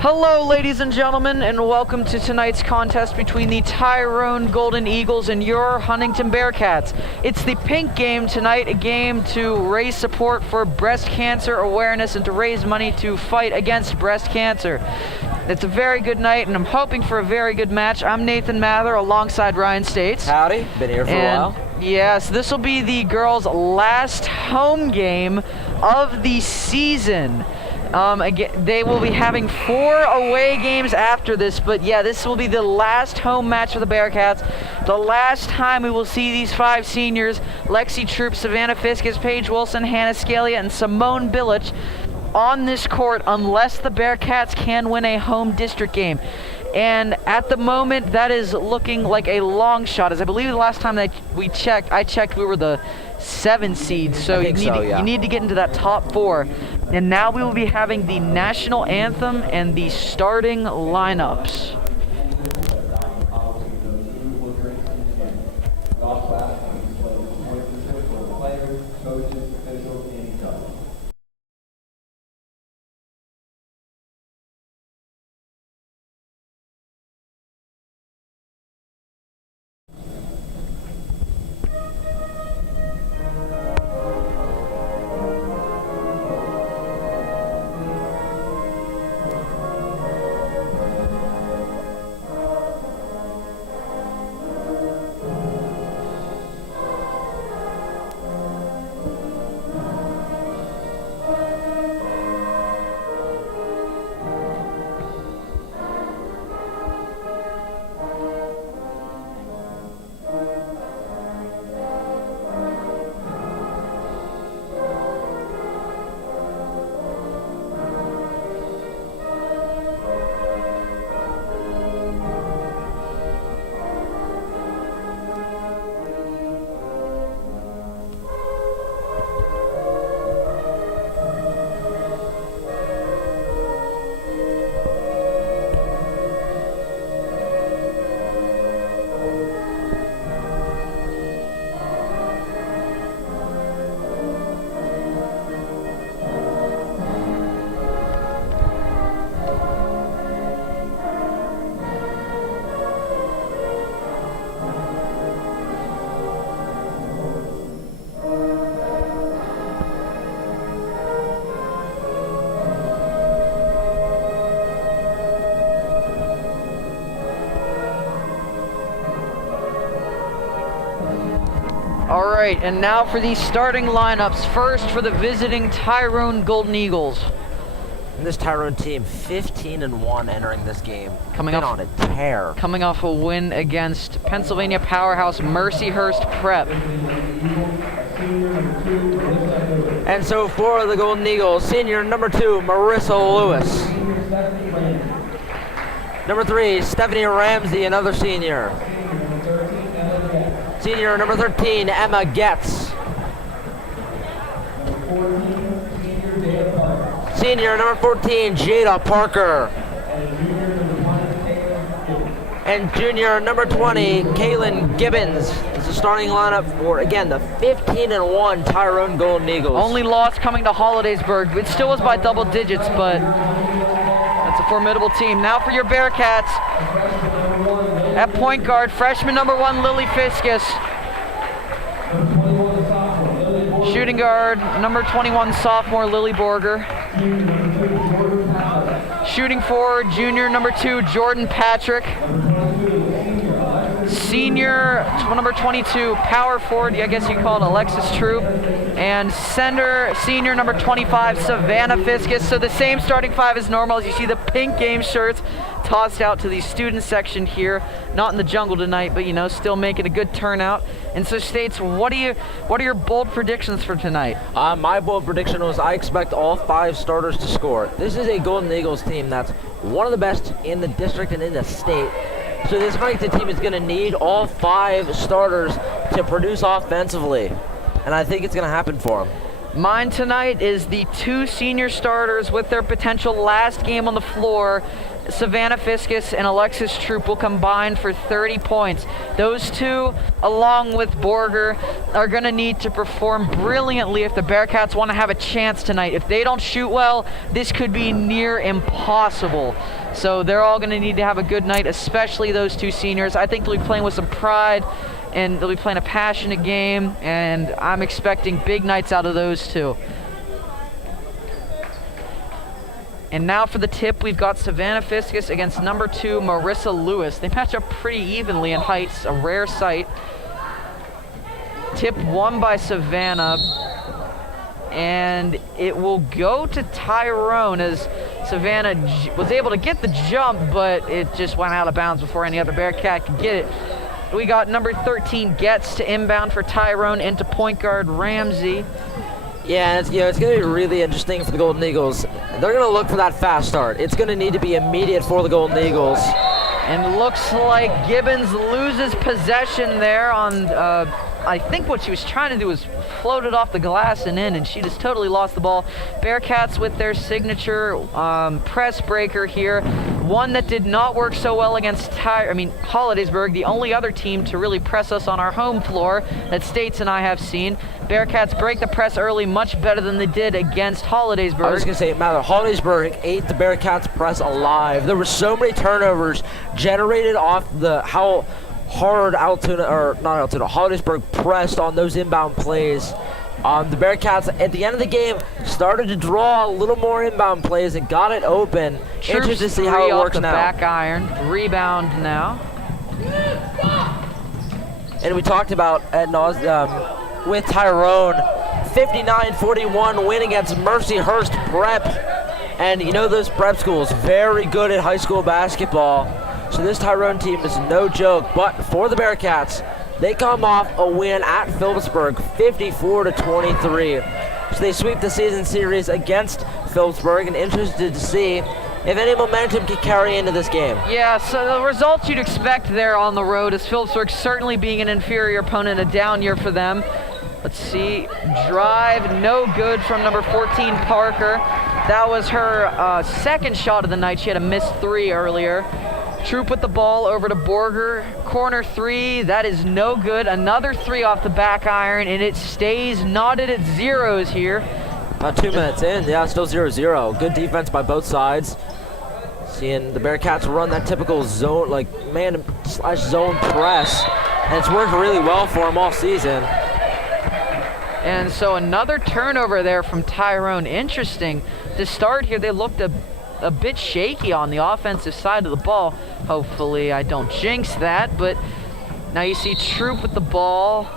Hello, ladies and gentlemen, and welcome to tonight's contest between the Tyrone Golden Eagles and your Huntingdon Bearcats. It's the pink game tonight, a game to raise support for breast cancer awareness and to raise money to fight against breast cancer. It's a very good night, and I'm hoping for a very good match. I'm Nathan Mather alongside Ryan States. Howdy, been here for a while. Yes, this will be the girls' last home game of the season. Again, they will be having 4 away games after this, but yeah, this will be the last home match for the Bearcats. The last time we will see these 5 seniors, Lexi Troop, Savannah Fiskus, Paige Wilson, Hannah Scalia, and Simone Billich, on this court unless the Bearcats can win a home district game. And at the moment, that is looking like a long shot, as I believe the last time that I checked, we were the 7 seed, so you need to get into that top 4. And now we will be having the national anthem and the starting lineups. All right, and now for the starting lineups. First for the visiting Tyrone Golden Eagles. And this Tyrone team, 15-1 entering this game. Coming on a tear. Coming off a win against Pennsylvania powerhouse Mercyhurst Prep. And so for the Golden Eagles, senior number 2, Marissa Lewis. Number 3, Stephanie Ramsey, another senior. Senior number 13, Emma Getz. Senior number 14, Jada Parker. And junior number 20, Kaylin Gibbons. It's the starting lineup for, again, the 15-1 Tyrone Golden Eagles. Only loss coming to Hollidaysburg. It still was by double digits, but that's a formidable team. Now for your Bearcats. At point guard, freshman number 1, Lily Fiskus. Shooting guard, number 21, sophomore, Lily Borger. Shooting forward, junior number 2, Jordan Patrick. Senior, number 22, power forward, I guess you call it Alexis Troop. And center, senior number 25, Savannah Fiskus. So the same starting 5 as normal. As you see the pink game shirts tossed out to the student section here. Not in the jungle tonight, but still making a good turnout. And so States, what are your bold predictions for tonight? My bold prediction was I expect all 5 starters to score. This is a Golden Eagles team that's one of the best in the district and in the state. So this Huntingdon team is going to need all 5 starters to produce offensively. And I think it's going to happen for them. Mine tonight is the 2 senior starters with their potential last game on the floor. Savannah Fiskus and Alexis Troop will combine for 30 points. Those two, along with Borger, are going to need to perform brilliantly if the Bearcats want to have a chance tonight. If they don't shoot well, this could be near impossible. So they're all going to need to have a good night, especially those 2 seniors. I think they'll be playing with some pride, and they'll be playing a passionate game, and I'm expecting big nights out of those 2. And now for the tip, we've got Savannah Fiskus against number 2, Marissa Lewis. They match up pretty evenly in heights, a rare sight. Tip won by Savannah, and it will go to Tyrone as Savannah was able to get the jump, but it just went out of bounds before any other Bearcat could get it. We got number 13, Getz, to inbound for Tyrone into point guard Ramsey. Yeah, it's going to be really interesting for the Golden Eagles. They're going to look for that fast start. It's going to need to be immediate for the Golden Eagles. And looks like Gibbons loses possession there on, I think what she was trying to do was float it off the glass and in, and she just totally lost the ball. Bearcats with their signature press breaker here. One that did not work so well against Hollidaysburg, the only other team to really press us on our home floor that States and I have seen. Bearcats break the press early much better than they did against Hollidaysburg. I was going to say, Hollidaysburg ate the Bearcats press alive. There were so many turnovers generated off how hard Hollidaysburg pressed on those inbound plays. The Bearcats, at the end of the game, started to draw a little more inbound plays and got it open. Interested to see how it works now. Back iron, rebound now. And we talked about with Tyrone, 59-41 win against Mercyhurst Prep. And you know those prep schools, very good at high school basketball. So this Tyrone team is no joke. But for the Bearcats, they come off a win at Phillipsburg, 54-23. So they sweep the season series against Phillipsburg, and interested to see if any momentum can carry into this game. Yeah, so the results you'd expect there on the road is Phillipsburg certainly being an inferior opponent, a down year for them. Let's see, drive, no good from number 14, Parker. That was her second shot of the night. She had a missed 3 earlier. Troop with the ball over to Borger. Corner 3, that is no good. Another 3 off the back iron, and it stays knotted at zeros here. About 2 minutes in, yeah, still 0-0. Good defense by both sides. Seeing the Bearcats run that typical zone, like man/zone press, and it's worked really well for them all season. And so another turnover there from Tyrone. Interesting. To start here, they looked a bit shaky on the offensive side of the ball. Hopefully I don't jinx that, but now you see Troop with the ball.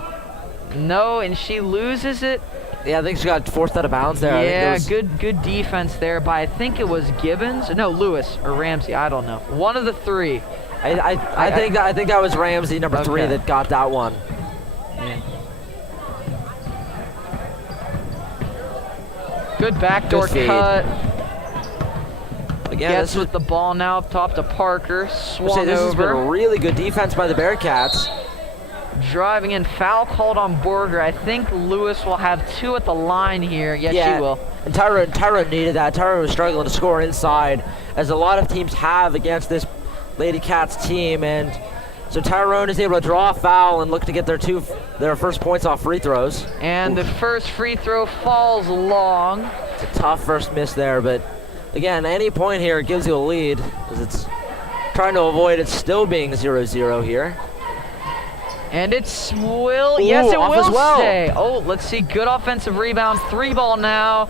No, and she loses it. Yeah, I think she got forced out of bounds there. Yeah, good defense there by, I think it was Gibbons. No, Lewis or Ramsey, I don't know. One of the 3. I think that was Ramsey, number 3, that got that one. Yeah. Good backdoor cut. Again, Gets with the ball now up top to Parker. Swung this has been over. a really good defense by the Bearcats. Driving in, foul called on Borger. I think Lewis will have 2 at the line here. Yes, yeah, she will. And Tyrone needed that. Tyrone was struggling to score inside, as a lot of teams have against this Lady Cats team. And so Tyrone is able to draw a foul and look to get their first points off free throws. And the first free throw falls long. It's a tough first miss there, but again, any point here gives you a lead, because it's trying to avoid it still being 0-0 here. And it will stay. Oh, let's see, good offensive rebound, 3-ball now.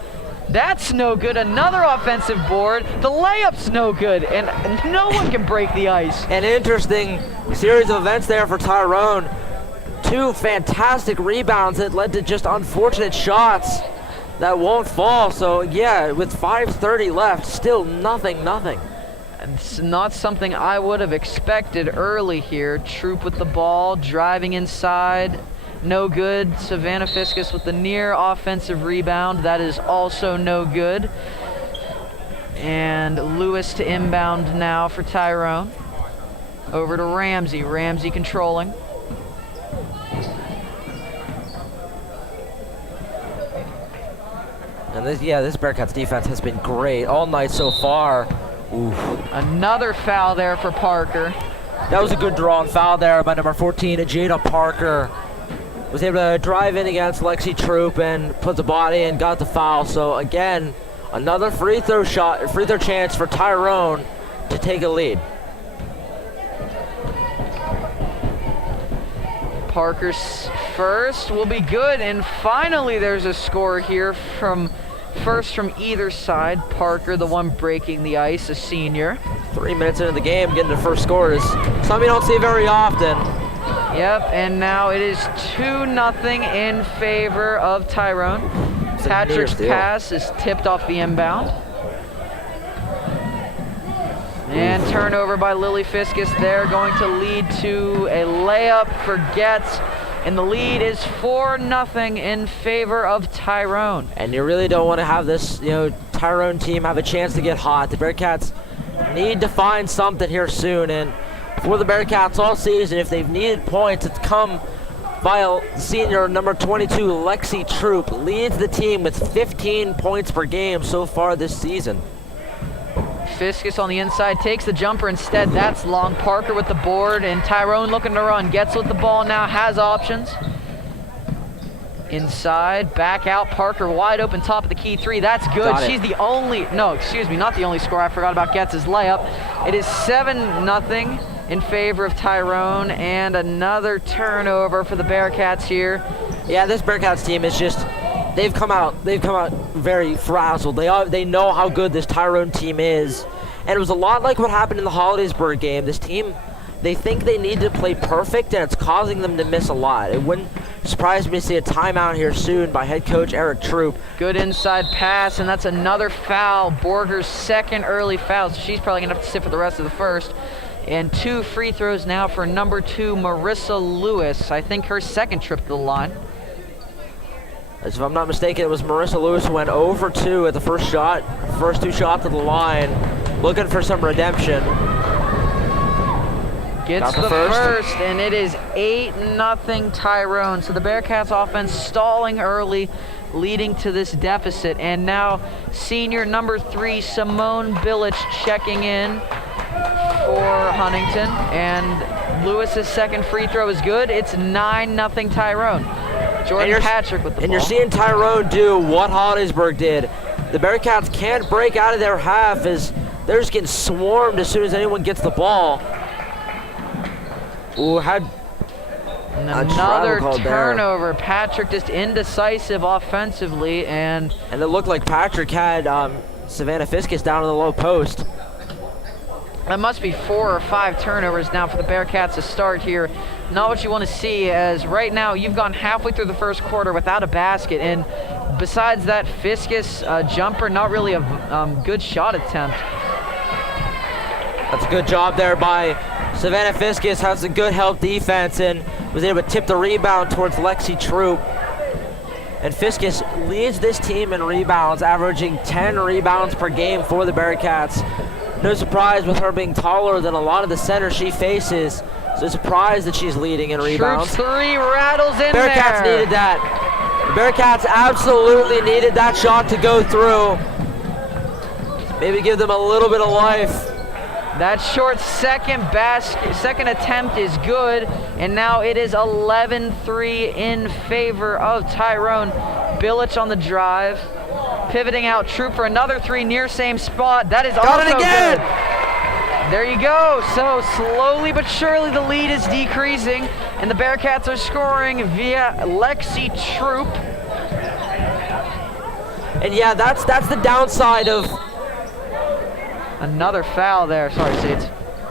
That's no good, another offensive board. The layup's no good, and no one can break the ice. An interesting series of events there for Tyrone. 2 fantastic rebounds that led to just unfortunate shots that won't fall. So yeah, with 5:30 left, still nothing. It's not something I would have expected early here. Troop with the ball, driving inside. No good. Savannah Fiskus with the near offensive rebound. That is also no good. And Lewis to inbound now for Tyrone. Over to Ramsey. Ramsey controlling. And this Bearcats defense has been great all night so far. Oof. Another foul there for Parker. That was a good draw and foul there by number 14, Jada Parker. Was able to drive in against Lexi Troop and put the body and got the foul. So again, another free throw chance for Tyrone to take a lead. Parker's first will be good, and finally there's a score here from either side. Parker, the one breaking the ice, a senior. 3 minutes into the game, getting the first score is something you don't see very often. Yep, and now it is 2-0 in favor of Tyrone. Patrick's pass is tipped off the inbound. And turnover by Lily Fiskus there, going to lead to a layup for Getz. And the lead is 4-0 in favor of Tyrone. And you really don't want to have this, Tyrone team have a chance to get hot. The Bearcats need to find something here soon. And for the Bearcats all season, if they've needed points, it's come by senior number 22, Lexi Troop, leads the team with 15 points per game so far this season. Fiskus on the inside takes the jumper instead. That's long. Parker with the board, and Tyrone looking to run. Gets with the ball now, has options. Inside, back out. Parker wide open, top of the key three. That's good. She's the only, not the only scorer. I forgot about Getz's layup. It is 7-0 in favor of Tyrone, and another turnover for the Bearcats here. Yeah, this Bearcats team is just, they've come out very frazzled. They know how good this Tyrone team is. And it was a lot like what happened in the Hollidaysburg game. This team, they think they need to play perfect, and it's causing them to miss a lot. It wouldn't surprise me to see a timeout here soon by head coach Eric Troop. Good inside pass, and that's another foul. Borger's second early foul, so she's probably going to have to sit for the rest of the first. And 2 free throws now for number 2, Marissa Lewis. I think her second trip to the line. As if I'm not mistaken, it was Marissa Lewis who went 0 for 2 at the first 2 shots at the line, looking for some redemption. Gets the first, and it is 8-0 Tyrone. So the Bearcats offense stalling early, leading to this deficit. And now senior number 3, Simone Billich, checking in for Huntingdon. And Lewis's second free throw is good. It's 9-0 Tyrone. Jordan Patrick with the ball. And you're seeing Tyrone do what Hollidaysburg did. The Bearcats can't break out of their half as they're just getting swarmed as soon as anyone gets the ball. Ooh, had another turnover. There. Patrick just indecisive offensively, and it looked like Patrick had Savannah Fiskus down in the low post. That must be 4 or 5 turnovers now for the Bearcats to start here. Not what you want to see, as right now you've gone halfway through the first quarter without a basket, and besides that Fiskus jumper, not really a good shot attempt. That's a good job there by Savannah Fiskus. Has a good help defense and was able to tip the rebound towards Lexi Troop. And Fiskus leads this team in rebounds, averaging 10 rebounds per game for the Bearcats. No surprise with her being taller than a lot of the centers she faces. So surprised that she's leading in rebounds. Troop 3 rattles in Bearcats there. Needed that. The Bearcats absolutely needed that shot to go through. Maybe give them a little bit of life. That short second attempt is good, and now it is 11-3 in favor of Tyrone. Billich on the drive, pivoting out, Troop for another 3 near same spot. That is Got also it again. Good. There you go. So slowly but surely the lead is decreasing, and the Bearcats are scoring via Lexi Troop. And yeah, that's the downside of. Another foul there. Sorry, Seeds.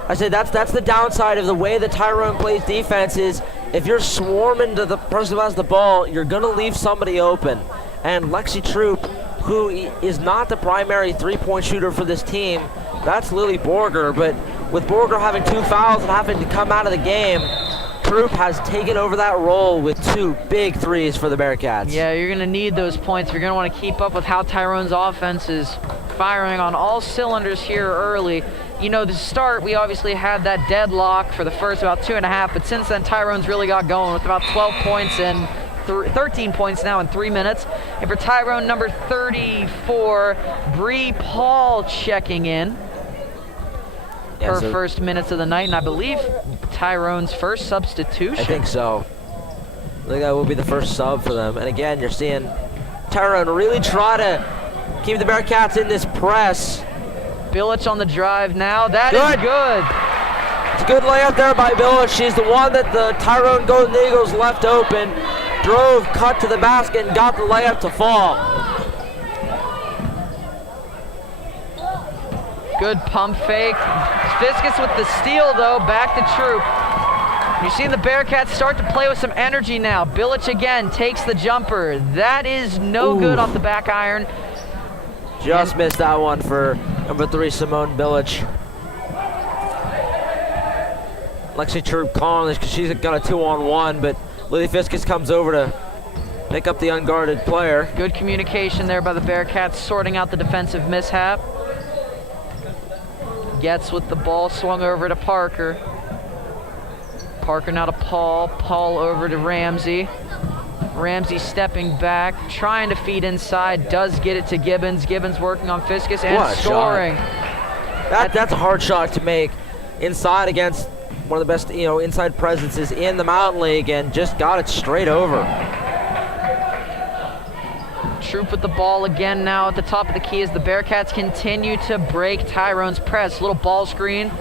I said that's the downside of the way the Tyrone plays defense is if you're swarming to the person who has the ball, you're going to leave somebody open. And Lexi Troop, who is not the primary three-point shooter for this team, that's Lily Borger. But with Borger having 2 fouls and having to come out of the game, Troop has taken over that role with 2 big threes for the Bearcats. Yeah, you're going to need those points. You're going to want to keep up with how Tyrone's offense is firing on all cylinders here early. You know, to start, we obviously had that deadlock for the first about 2.5, but since then, Tyrone's really got going with about 12 points and 13 points now in 3 minutes. And for Tyrone, number 34, Bree Paul checking in. Her first minutes of the night, and I believe Tyrone's first substitution. I think so. I think that will be the first sub for them. And again, you're seeing Tyrone really try to keep the Bearcats in this press. Bilic on the drive now. That is good. It's a good layup there by Bilic. She's the one that the Tyrone Golden Eagles left open. Drove, cut to the basket, and got the layup to fall. Good pump fake. Fiskus with the steal, though. Back to Troop. You're seeing the Bearcats start to play with some energy now. Bilic again takes the jumper. That is no good off the back iron. Just missed that one for number 3, Simone Bilic. Lexi Troop calling this because she's got a 2-on-1, but Lily Fiskus comes over to pick up the unguarded player. Good communication there by the Bearcats, sorting out the defensive mishap. Gets with the ball, swung over to Parker. Parker now to Paul. Paul over to Ramsey. Ramsey stepping back, trying to feed inside, does get it to Gibbons. Gibbons working on Fiskus and scoring. That's a hard shot to make inside against one of the best, inside presences in the Mountain League, and just got it straight over. Troop with the ball again now at the top of the key as the Bearcats continue to break Tyrone's press. Little ball screen.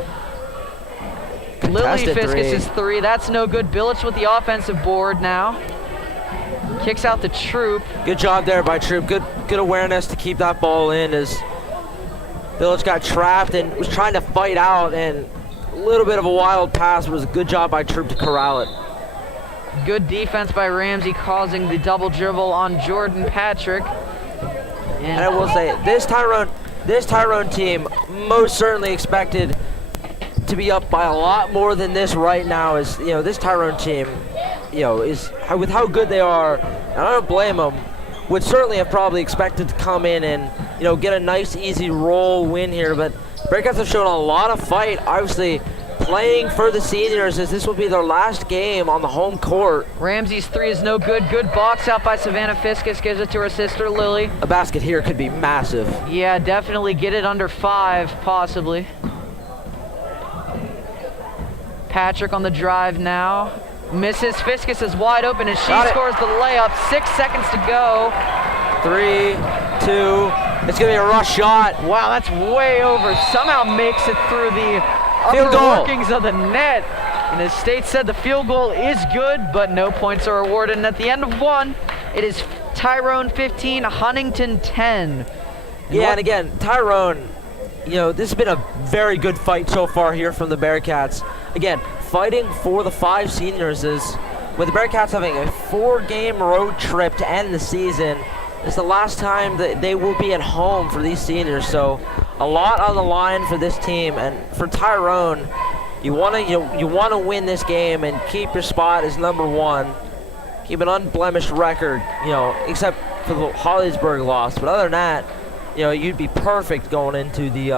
Lily Fiskus' three. That's no good. Bilic with the offensive board now. Kicks out the Troop. Good job there by Troop. Good awareness to keep that ball in as Bilic got trapped and was trying to fight out, and a little bit of a wild pass. It was a good job by Troop to corral it. Good defense by Ramsey, causing the double dribble on Jordan Patrick. And I will say, this Tyrone team most certainly expected to be up by a lot more than this right now. Is this Tyrone team, is with how good they are, and I don't blame them. Would certainly have probably expected to come in and get a nice easy roll win here, but Bearcats have shown a lot of fight. Obviously, playing for the seniors as this will be their last game on the home court. Ramsey's three is no good. Good box out by Savannah Fiskus. Gives it to her sister, Lily. A basket here could be massive. Yeah, definitely get it under 5, possibly. Patrick on the drive now. Misses. Fiskus is wide open and she scores the layup. 6 seconds to go. 3, 2. It's going to be a rush shot. Wow, that's way over. Somehow makes it through the upper workings of the net. And as State said, the field goal is good, but no points are awarded. And at the end of one, it is Tyrone 15, Huntingdon 10. And again, Tyrone, this has been a very good fight so far here from the Bearcats. Again, fighting for the 5 seniors is, with the Bearcats having a 4-game road trip to end the season, it's the last time that they will be at home for these seniors. So a lot on the line for this team, and for Tyrone, you want to win this game and keep your spot as number 1. Keep an unblemished record, except for the Holliesburg loss. But other than that, you'd be perfect going into the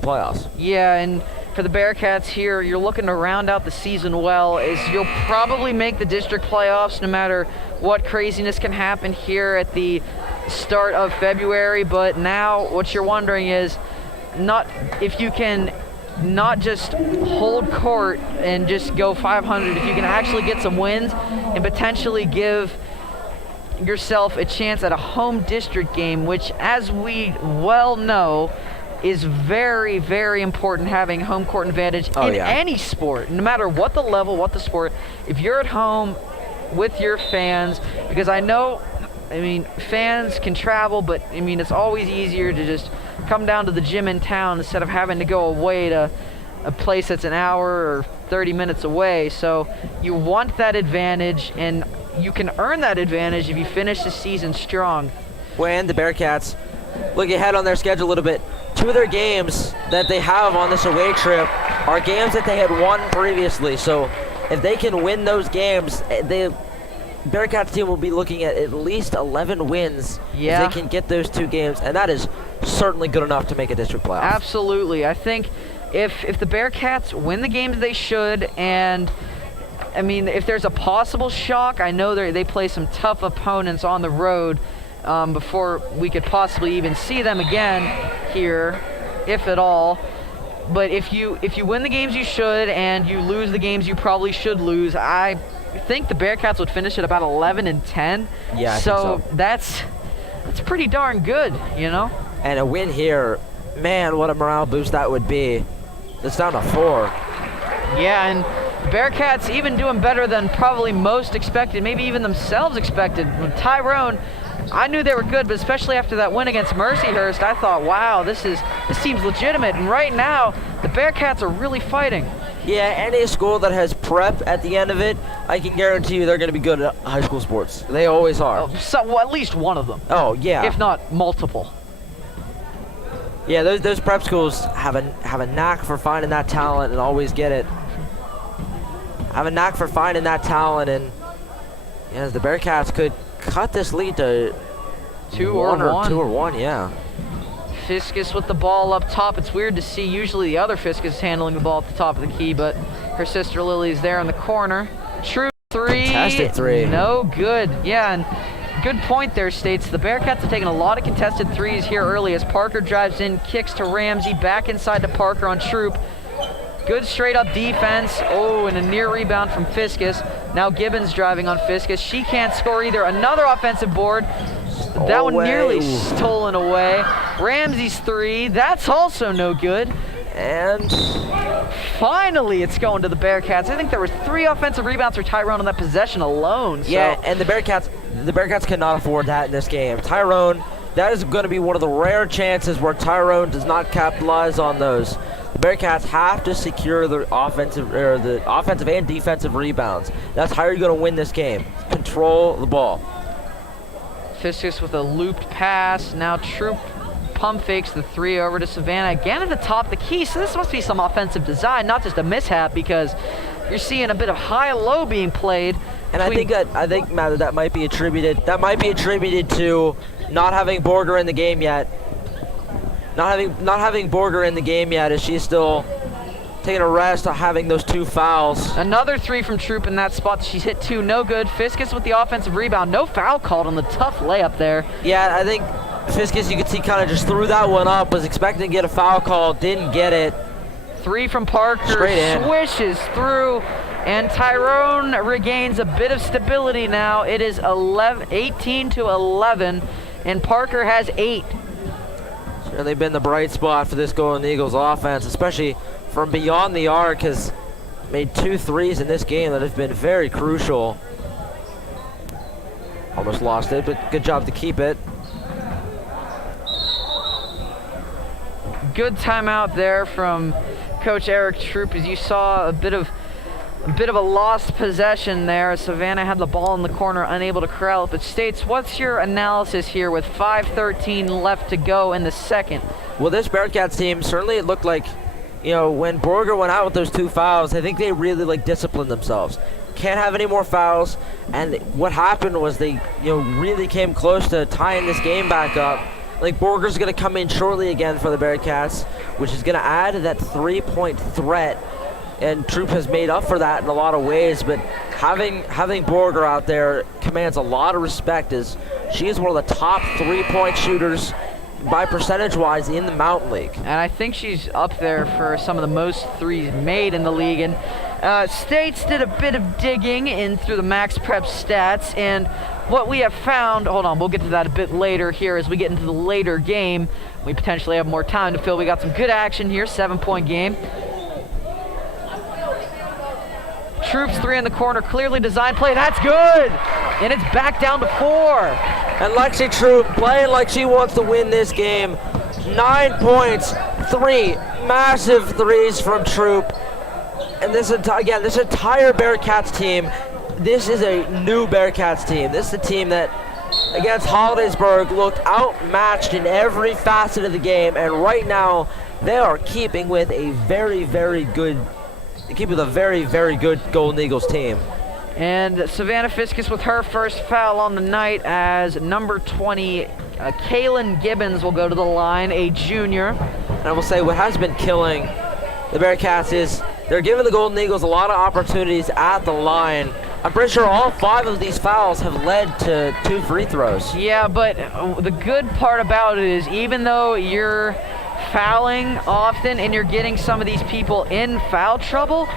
playoffs. Yeah, and for the Bearcats here, you're looking to round out the season well, as you'll probably make the district playoffs no matter what craziness can happen here at the start of February. But now what you're wondering is not if you can not just hold court and just go 500, if you can actually get some wins and potentially give yourself a chance at a home district game, which, as we well know, is very, very important, having home court advantage in any sport, no matter what the level, what the sport. If you're at home with your fans, because fans can travel, but it's always easier to just come down to the gym in town instead of having to go away to a place that's an hour or 30 minutes away. So you want that advantage, and you can earn that advantage if you finish the season strong. When the Bearcats look ahead on their schedule a little bit, 2 of their games that they have on this away trip are games that they had won previously. So if they can win those games, the Bearcats team will be looking at least 11 wins if they can get those 2 games, and that is certainly good enough to make a district playoff. Absolutely. I think if the Bearcats win the games they should and I mean, if there's a possible shock, I know they play some tough opponents on the road before we could possibly even see them again here, if at all. But if you win the games you should and you lose the games you probably should lose, I think the Bearcats would finish at about 11-10. Yeah, I think so that's pretty darn good, you know. And a win here, man, what a morale boost that would be. It's down to 4. Yeah, and Bearcats even doing better than probably most expected, maybe even themselves expected. With Tyrone, I knew they were good, but especially after that win against Mercyhurst, I thought, wow, this seems legitimate. And right now, the Bearcats are really fighting. Yeah, any school that has prep at the end of it, I can guarantee you they're going to be good at high school sports. They always are. Well, at least one of them. Oh, yeah. If not multiple. Yeah, those prep schools have a knack for finding that talent and always get it. Have a knack for finding that talent, and yes, the Bearcats could cut this lead to 2 or 1. 2 or 1, yeah. Fiskus with the ball up top. It's weird to see usually the other Fiskus is handling the ball at the top of the key, but her sister Lily's there in the corner. True 3. Contested 3. No good. Yeah, and good point there, States. The Bearcats have taken a lot of contested threes here early as Parker drives in, kicks to Ramsey, back inside to Parker on Troop. Good straight up defense. Oh, and a near rebound from Fiskus. Now Gibbons driving on Fiskus. She can't score either. Another offensive board. That one nearly stolen away. Ramsey's 3. That's also no good. And finally, it's going to the Bearcats. I think there were 3 offensive rebounds for Tyrone on that possession alone. So. Yeah, and the Bearcats cannot afford that in this game. Tyrone, that is going to be one of the rare chances where Tyrone does not capitalize on those. The Bearcats have to secure the offensive and defensive rebounds. That's how you're going to win this game. Control the ball. Fiskus with a looped pass. Now Troop pump fakes the 3 over to Savannah. Again at the top of the key, so this must be some offensive design, not just a mishap, because you're seeing a bit of high-low being played. And I think Matt, that might be attributed to not having Borger in the game yet. Not having Borger in the game yet, as she's still taking a rest on having those 2 fouls. Another 3 from Troop in that spot. She's hit 2, no good. Fiskus with the offensive rebound. No foul called on the tough layup there. Yeah, I think Fiskus, you could see, kind of just threw that one up, was expecting to get a foul call, didn't get it. 3 from Parker, straight in. Swishes through, and Tyrone regains a bit of stability now. It is 18-11, and Parker has 8. Certainly been the bright spot for this Golden Eagles offense, especially from beyond the arc, has made 2 threes in this game that have been very crucial. Almost lost it, but good job to keep it. Good timeout there from Coach Eric Troop, as you saw a bit of a lost possession there. Savannah had the ball in the corner, unable to corral it. But States, what's your analysis here with 5:13 left to go in the second? Well, this Bearcats team, certainly it looked like, you know, when Borger went out with those 2 fouls, I think they really disciplined themselves. Can't have any more fouls, and what happened was they, really came close to tying this game back up. Borger's going to come in shortly again for the Bearcats, which is going to add to that 3-point threat, and Troop has made up for that in a lot of ways. But having Borger out there commands a lot of respect, as she is one of the top 3-point shooters by percentage-wise in the Mountain League. And I think she's up there for some of the most threes made in the league. And States did a bit of digging in through the Max Prep stats, and what we have found, hold on, we'll get to that a bit later here as we get into the later game. We potentially have more time to fill. We got some good action here, 7-point game. Troops 3 in the corner, clearly designed play. That's good! And it's back down to 4. And Lexi Troop playing like she wants to win this game. 9 points, 3 massive threes from Troop. And this entire Bearcats team, this is a new Bearcats team. This is a team that, against Hollidaysburg, looked outmatched in every facet of the game. And right now, they are keeping with a very, very good Golden Eagles team. And Savannah Fiskus with her first foul on the night, as number 20, Kaylin Gibbons, will go to the line, a junior. And I will say what has been killing the Bearcats is They're giving the Golden Eagles a lot of opportunities at the line. I'm pretty sure all 5 of these fouls have led to 2 free throws. Yeah, but the good part about it is even though you're fouling often and you're getting some of these people in foul trouble,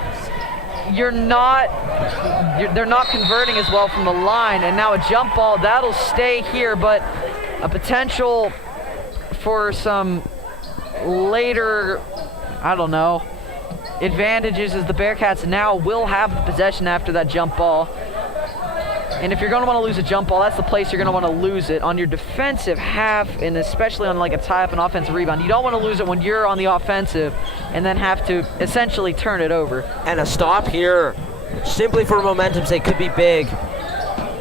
they're not converting as well from the line. And now a jump ball, that'll stay here, but a potential for some later, I don't know, advantages is the Bearcats now will have the possession after that jump ball. And if you're going to want to lose a jump ball, that's the place you're going to want to lose it. On your defensive half, and especially on like a tie-up and offensive rebound, you don't want to lose it when you're on the offensive and then have to essentially turn it over. And a stop here, simply for momentum's sake, could be big.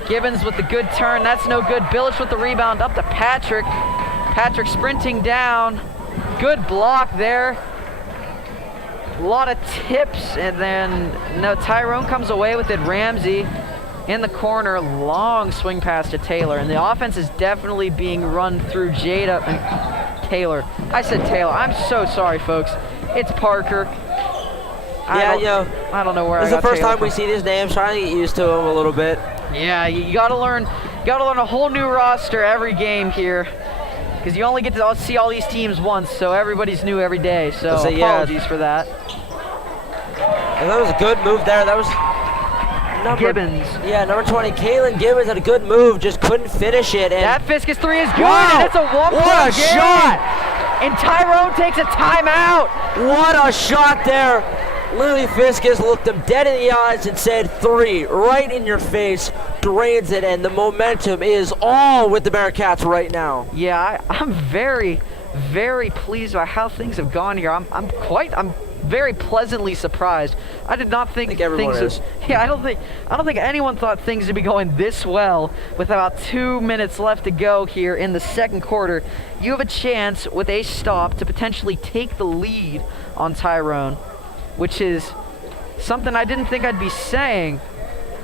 Gibbons with the good turn, that's no good. Billich with the rebound, up to Patrick. Patrick sprinting down, good block there. A lot of tips, and then no, Tyrone comes away with it. Ramsey in the corner, long swing pass to Taylor, and the offense is definitely being run through Jada and Taylor. I said Taylor. I'm so sorry, folks. It's Parker. I don't know where I got Taylor. This is the first time we see these names. Trying to get used to them a little bit. Yeah, you got to learn. Got to learn a whole new roster every game here, because you only get to see all these teams once, so everybody's new every day. So apologies for that. And that was a good move there. That was Gibbons. Yeah, number 20, Kaylin Gibbons had a good move, just couldn't finish it. And that Fiscus 3 is good. Wow, and it's a one-point what a game. shot! And Tyrone takes a timeout. What a shot there. Lily Fiscus looked him dead in the eyes and said 3, right in your face, drains it, and the momentum is all with the Bearcats right now. Yeah, I'm very, very pleased by how things have gone here. I'm very pleasantly surprised. I did not think everyone things is. I don't think anyone thought things would be going this well with about 2 minutes left to go here in the second quarter. You have a chance with a stop to potentially take the lead on Tyrone, which is something I didn't think I'd be saying.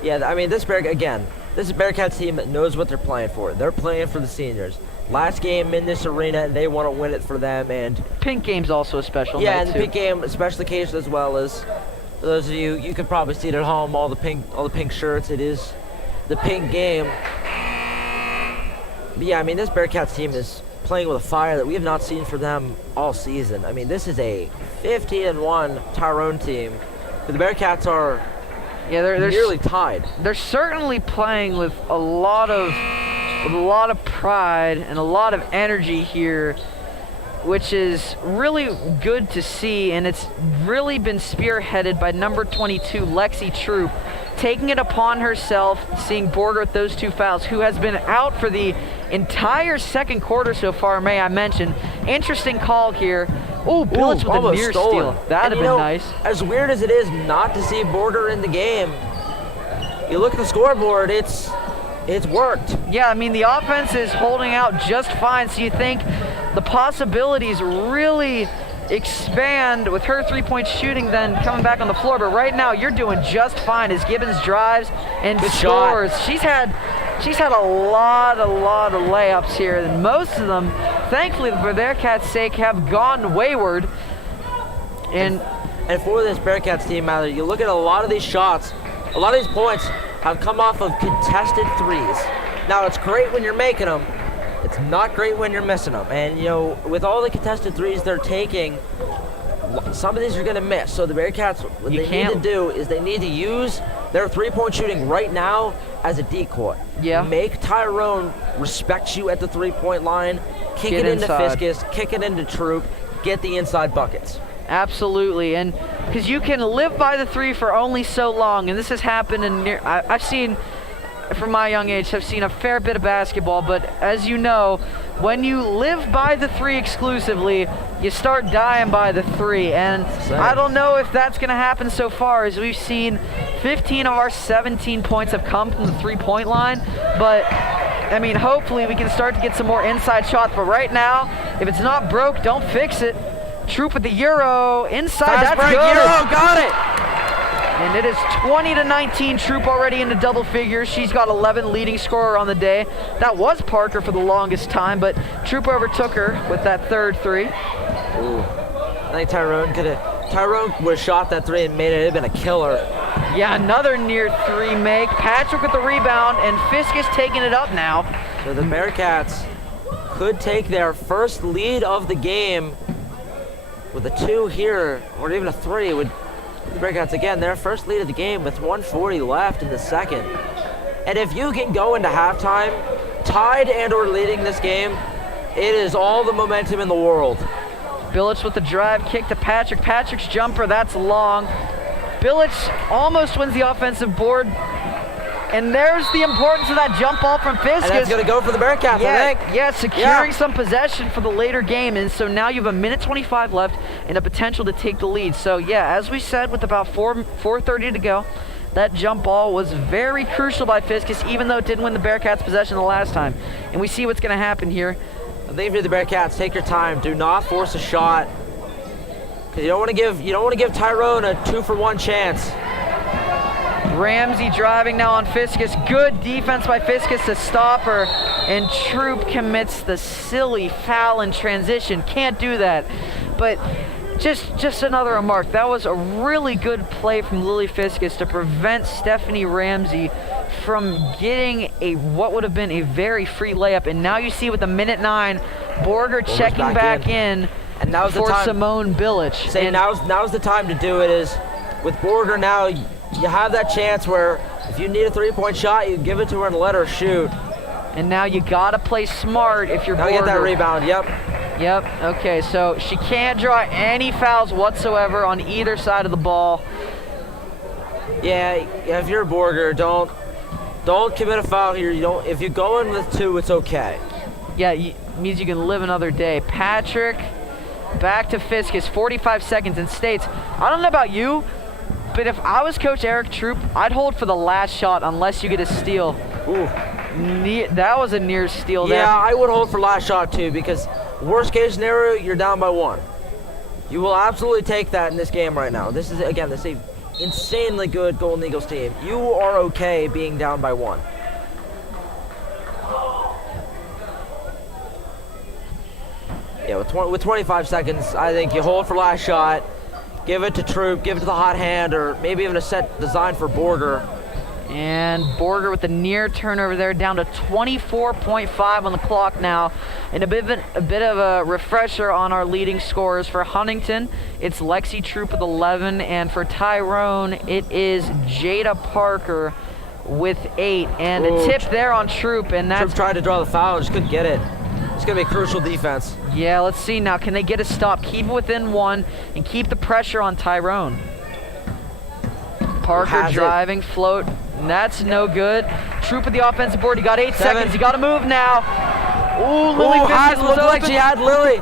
Yeah, I mean, this is a Bearcats team that knows what they're playing for. They're playing for the seniors. Last game in this arena, and they want to win it for them. And Pink game's also a special yeah, night and the too. pink game, a special occasion as well. As for those of you can probably see it at home, all the pink shirts. It is the pink game. But yeah, I mean, this Bearcats team is playing with a fire that we have not seen for them all season. I mean, this is a 15-1 Tyrone team. But the Bearcats are they're nearly tied. They're certainly playing with a lot of pride and a lot of energy here, which is really good to see, and it's really been spearheaded by number 22, Lexi Troop, taking it upon herself, seeing Border with those 2 fouls, who has been out for the entire second quarter so far, may I mention. Interesting call here. Oh, Billich with a near steal. That'd have been nice. As weird as it is not to see Border in the game, you look at the scoreboard, it's worked. Yeah, I mean, the offense is holding out just fine, so you think the possibilities really expand with her 3-point shooting then coming back on the floor. But right now, you're doing just fine as Gibbons drives and scores. She's had a lot of layups here, and most of them, thankfully for Bearcats' sake, have gone wayward. And for this Bearcats team, Mather, you look at a lot of these shots, a lot of these points have come off of contested threes. Now, it's great when you're making them. It's not great when you're missing them. And, you know, with all the contested threes they're taking, some of these are going to miss. So the Bearcats, what they need to do is they need to use their 3-point shooting right now as a decoy. Yeah. Make Tyrone respect you at the 3-point line, kick it into Fiscus, kick it into Troop, get the inside buckets. Absolutely, and because you can live by the 3 for only so long, and this has happened I've seen, from my young age, I've seen a fair bit of basketball, but as you know, when you live by the 3 exclusively, you start dying by the 3, and I don't know if that's going to happen so far, as we've seen 15 of our 17 points have come from the 3-point line, but I mean, hopefully we can start to get some more inside shots, but right now, if it's not broke, don't fix it. Troop with the Euro inside. That's good. Euro got it. And it is 20-19. Troop already into double figures. She's got 11, leading scorer on the day. That was Parker for the longest time, but Troop overtook her with that third 3. Ooh. I think Tyrone could have Tyrone would have shot that three and made it, it'd have been a killer. Yeah, another near three make. Patrick with the rebound, and Fiskus taking it up now. So the Bearcats could take their first lead of the game with a 2 here, or even a 3 with the Bearcats. Again, their first lead of the game with 1:40 left in the second. And if you can go into halftime tied and or leading this game, it is all the momentum in the world. Bilic with the drive kick to Patrick. Patrick's jumper, that's long. Bilic almost wins the offensive board. And there's the importance of that jump ball from Fiskus. And that's going to go for the Bearcats, I think. Yeah, securing some possession for the later game. And so now you have 1:25 left and a potential to take the lead. So yeah, as we said, with about 4:30 to go, that jump ball was very crucial by Fiskus, even though it didn't win the Bearcats possession the last time. And we see what's going to happen here. I think for the Bearcats, take your time. Do not force a shot, because you don't want to give Tyrone a 2-for-1 chance. Ramsey driving now on Fiskus. Good defense by Fiskus to stop her. And Troop commits the silly foul in transition. Can't do that. But just another remark. That was a really good play from Lily Fiskus to prevent Stephanie Ramsey from getting what would have been a very free layup. And now you see with the 1:09, Borger checking back in and now's for the time. Simone Bilic. Say now's the time to do it. Is with Borger now, you have that chance where if you need a 3-point shot, you give it to her and let her shoot. And now you gotta play smart if you're Now Borger. get that rebound. Yep. Okay, so she can't draw any fouls whatsoever on either side of the ball. Yeah, if you're Borger, don't commit a foul here. If you go in with 2, it's okay. Yeah, it means you can live another day. Patrick, back to Fiskus, 45 seconds, and states, I don't know about you, but if I was Coach Eric Troop, I'd hold for the last shot unless you get a steal. Ooh. That was a near steal there. Yeah, I would hold for last shot too, because worst case scenario, you're down by 1. You will absolutely take that in this game right now. This is an insanely good Golden Eagles team. You are okay being down by 1. Yeah, with 25 seconds, I think you hold for last shot, give it to Troop, give it to the hot hand, or maybe even a set designed for Borger. And Borger with the near turnover there, down to 24.5 on the clock now. And a bit of a refresher on our leading scorers. For Huntingdon, it's Lexi Troop with 11, and for Tyrone, it is Jada Parker with 8. And a tip there on Troop, and that's... Troop tried to draw the foul, just couldn't get it. It's going to be a crucial defense. Yeah, let's see now. Can they get a stop? Keep it within 1 and keep the pressure on Tyrone. Parker driving, float. And that's no good. Troop at the offensive board. You got 8 seconds. You got to move now. Ooh, Lily Fiskus looked like she had Lily.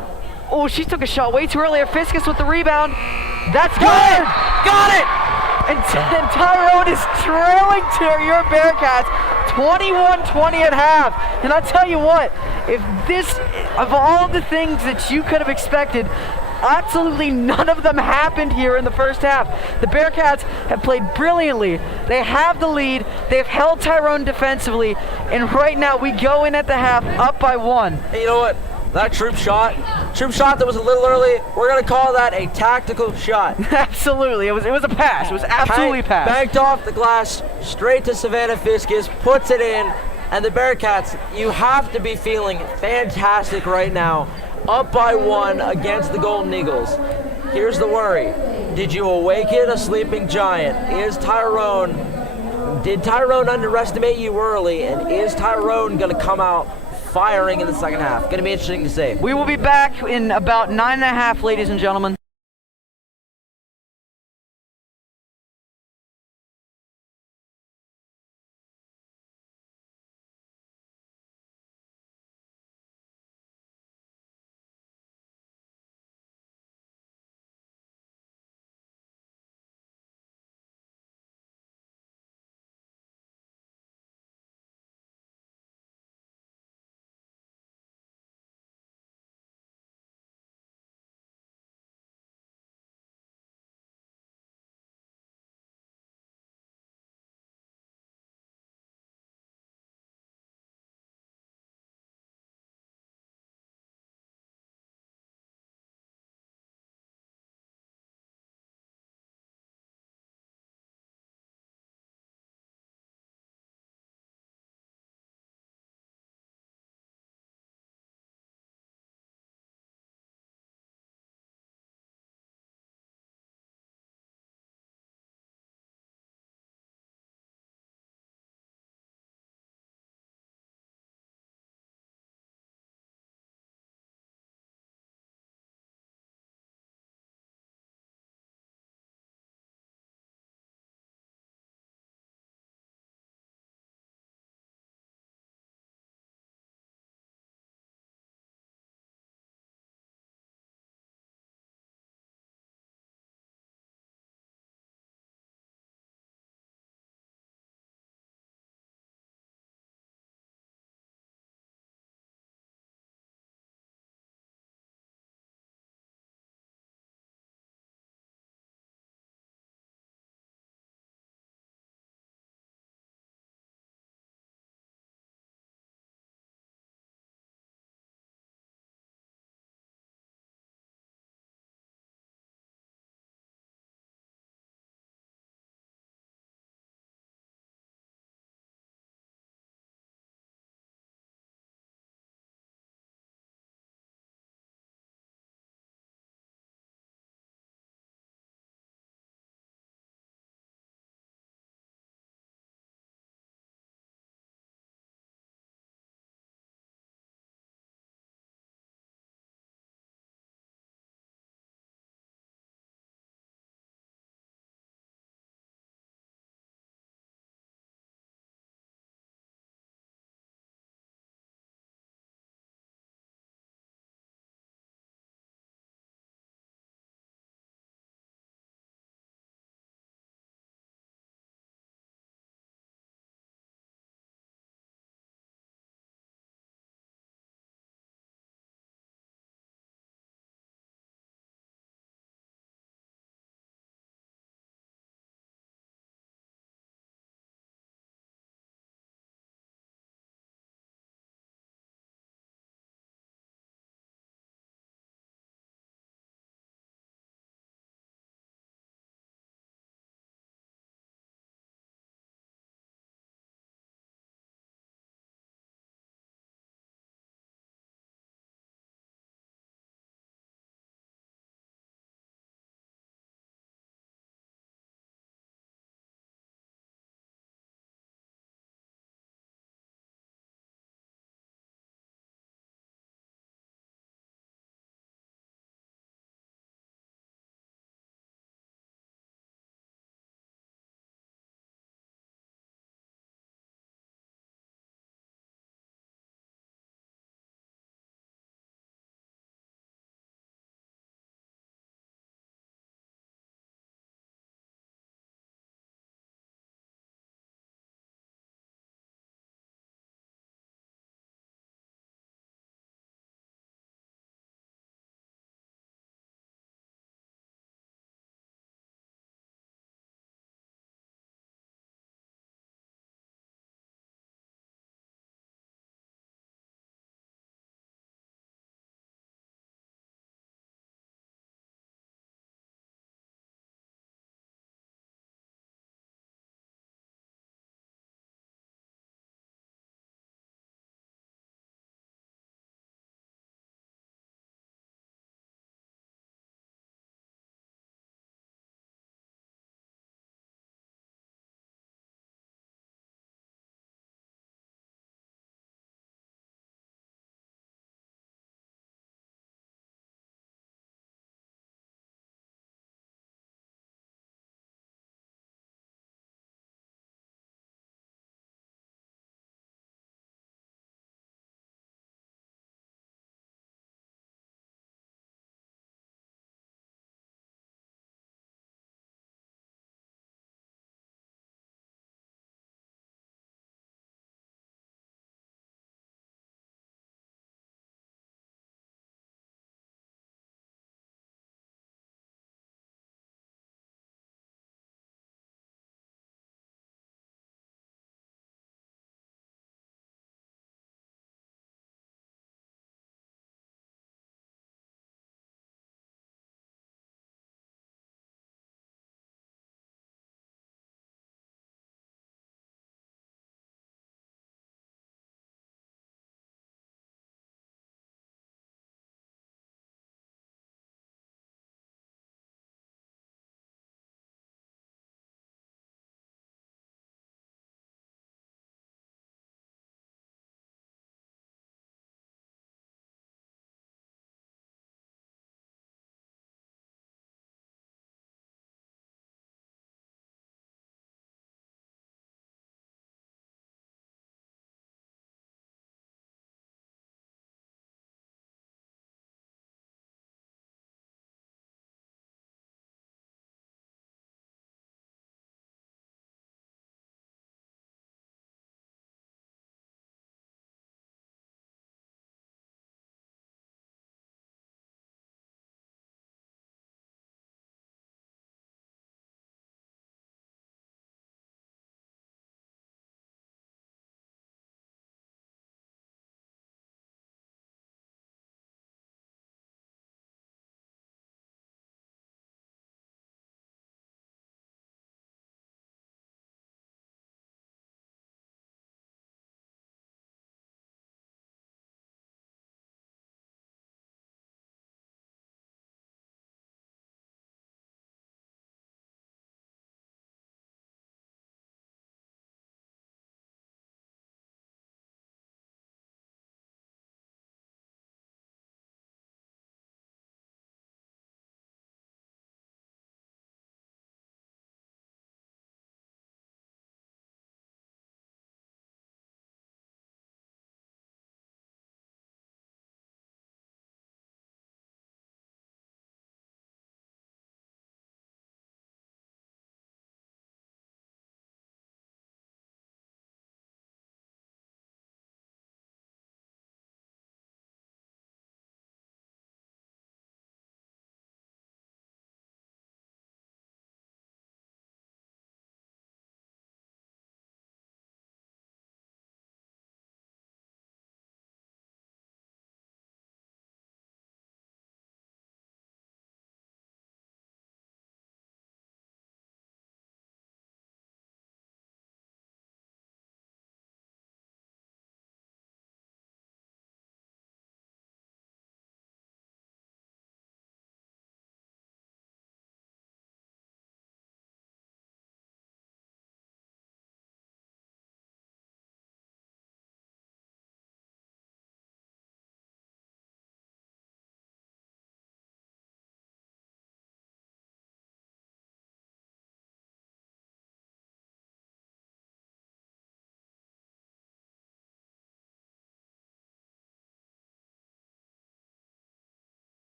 Oh, she took a shot way too early. Fiskus with the rebound. That's good. Got it. And Tyrone is trailing to your Bearcats 21-20 at half. And I'll tell you what, if this, of all the things that you could have expected, absolutely none of them happened here in the first half. The Bearcats have played brilliantly. They have the lead. They've held Tyrone defensively. And right now we go in at the half up by 1. Hey, you know what? That Troop shot that was a little early, we're going to call that a tactical shot. Absolutely. It was a pass. It was absolutely pass. Banked off the glass, straight to Savannah Fiskus, puts it in. And the Bearcats, you have to be feeling fantastic right now. Up by 1 against the Golden Eagles. Here's the worry. Did you awaken a sleeping giant? Did Tyrone underestimate you early? And is Tyrone going to come out firing in the second half? Going to be interesting to see. We will be back in about 9.5, ladies and gentlemen.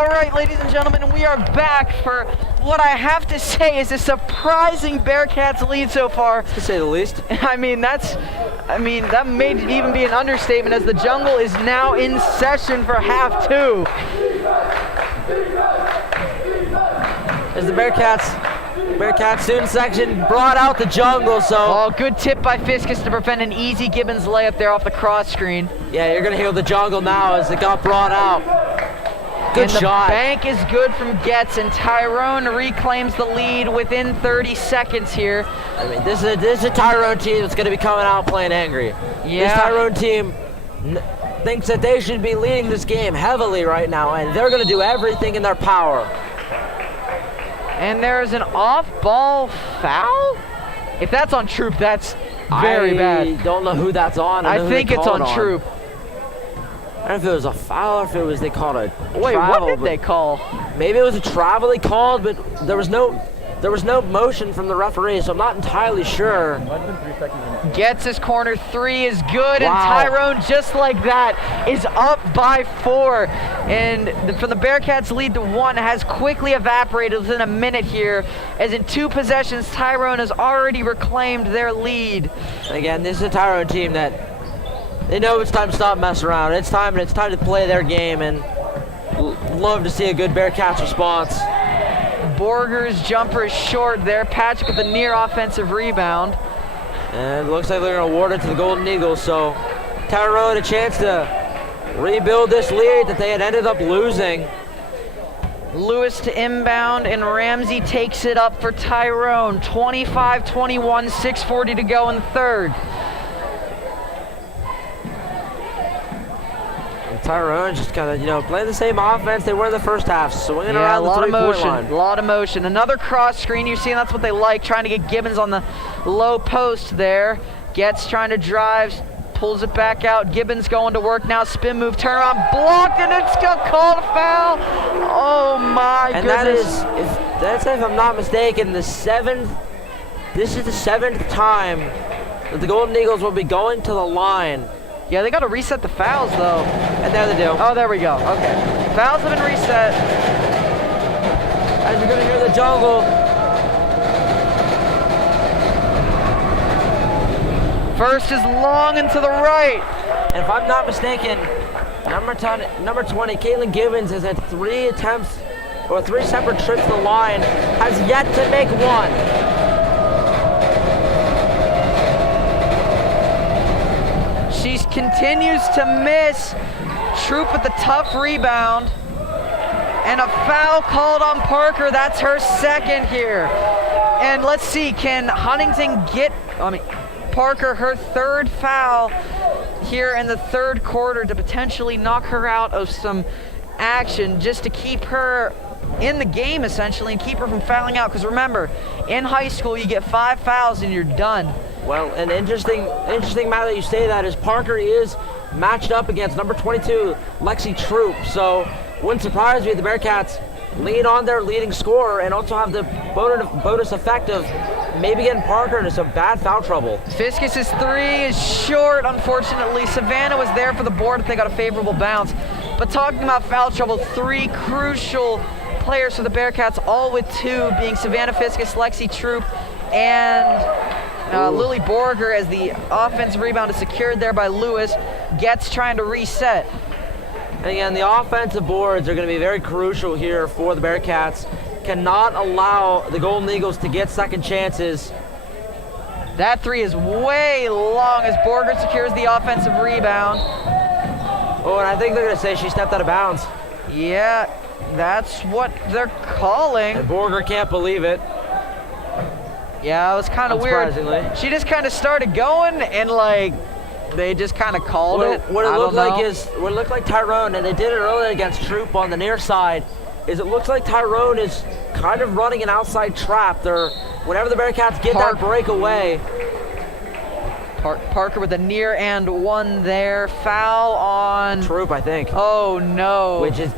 All right, ladies and gentlemen, we are back for what I have to say is a surprising Bearcats lead so far. To say the least. I mean, that may even be an understatement as the jungle is now in session for half 2. As the Bearcats student section brought out the jungle, so. Oh, good tip by Fiskus to prevent an easy Gibbons layup there off the cross screen. Yeah, you're gonna hear the jungle now as it got brought out. Good and shot. The bank is good from Getz, and Tyrone reclaims the lead within 30 seconds here. I mean, this is a Tyrone team that's gonna be coming out playing angry. Yeah. This Tyrone team thinks that they should be leading this game heavily right now, and they're gonna do everything in their power. And there's an off-ball foul? If that's on Troop, that's very bad. I don't know who that's on. I think it's on Troop. I don't know if it was a foul or if it was they called a Wait, travel, what did they call? Maybe it was a travel they called, but there was no motion from the referee, so I'm not entirely sure. Gets his corner 3 is good, and Wow. Tyrone, just like that, is up by 4. And from the Bearcats' lead to 1 has quickly evaporated within a minute here, as in 2 possessions, Tyrone has already reclaimed their lead. Again, this is a Tyrone team that they know it's time to stop messing around. It's time to play their game, and love to see a good Bearcats response. Borger's jumper is short there. Patrick with a near offensive rebound. And it looks like they're going to award it to the Golden Eagles, so Tyrone a chance to rebuild this lead that they had ended up losing. Lewis to inbound, and Ramsey takes it up for Tyrone. 25-21, 6:40 to go in the third. Tyrone just kind of, playing the same offense they were in the first half, swinging around the three-point line. A lot of motion. Another cross screen. You're seeing that's what they like, trying to get Gibbons on the low post there. Gets trying to drive, pulls it back out. Gibbons going to work now. Spin move, turnaround, blocked, and it's still called a foul. Oh my goodness. And that's if I'm not mistaken, this is the 7th time that the Golden Eagles will be going to the line. Yeah, they got to reset the fouls, though. And there they do. Oh, there we go. Okay. Fouls have been reset. As you're going to hear the jungle. First is long and to the right. And if I'm not mistaken, number 20, Caitlin Gibbons has had 3 attempts or 3 separate trips to the line, has yet to make one. She continues to miss. Troop with the tough rebound. And a foul called on Parker. That's her second here. And let's see, can Huntingdon get, Parker, her 3rd foul here in the 3rd quarter to potentially knock her out of some action, just to keep her in the game essentially and keep her from fouling out. Because remember, in high school you get 5 fouls and you're done. Well, an interesting matter that you say that is Parker is matched up against number 22, Lexi Troop. So wouldn't surprise me if the Bearcats lean on their leading scorer and also have the bonus effect of maybe getting Parker into some bad foul trouble. Fiskus' 3 is short, unfortunately. Savannah was there for the board if they got a favorable bounce. But talking about foul trouble, 3 crucial players for the Bearcats, all with 2, being Savannah Fiskus, Lexi Troop, and Lily Borger, as the offensive rebound is secured there by Lewis. Gets trying to reset. And again, the offensive boards are going to be very crucial here for the Bearcats. Cannot allow the Golden Eagles to get second chances. That 3 is way long as Borger secures the offensive rebound. Oh, and I think they're going to say she stepped out of bounds. Yeah, that's what they're calling. And Borger can't believe it. Yeah, it was kind of weird. She just kind of started going, and they just kind of called it. What it looked like Tyrone, and they did it earlier against Troop on the near side, is it looks like Tyrone is kind of running an outside trap. Whenever the Bearcats get that breakaway. Parker with a near and 1 there. Foul on Troop, I think. Oh no. Which is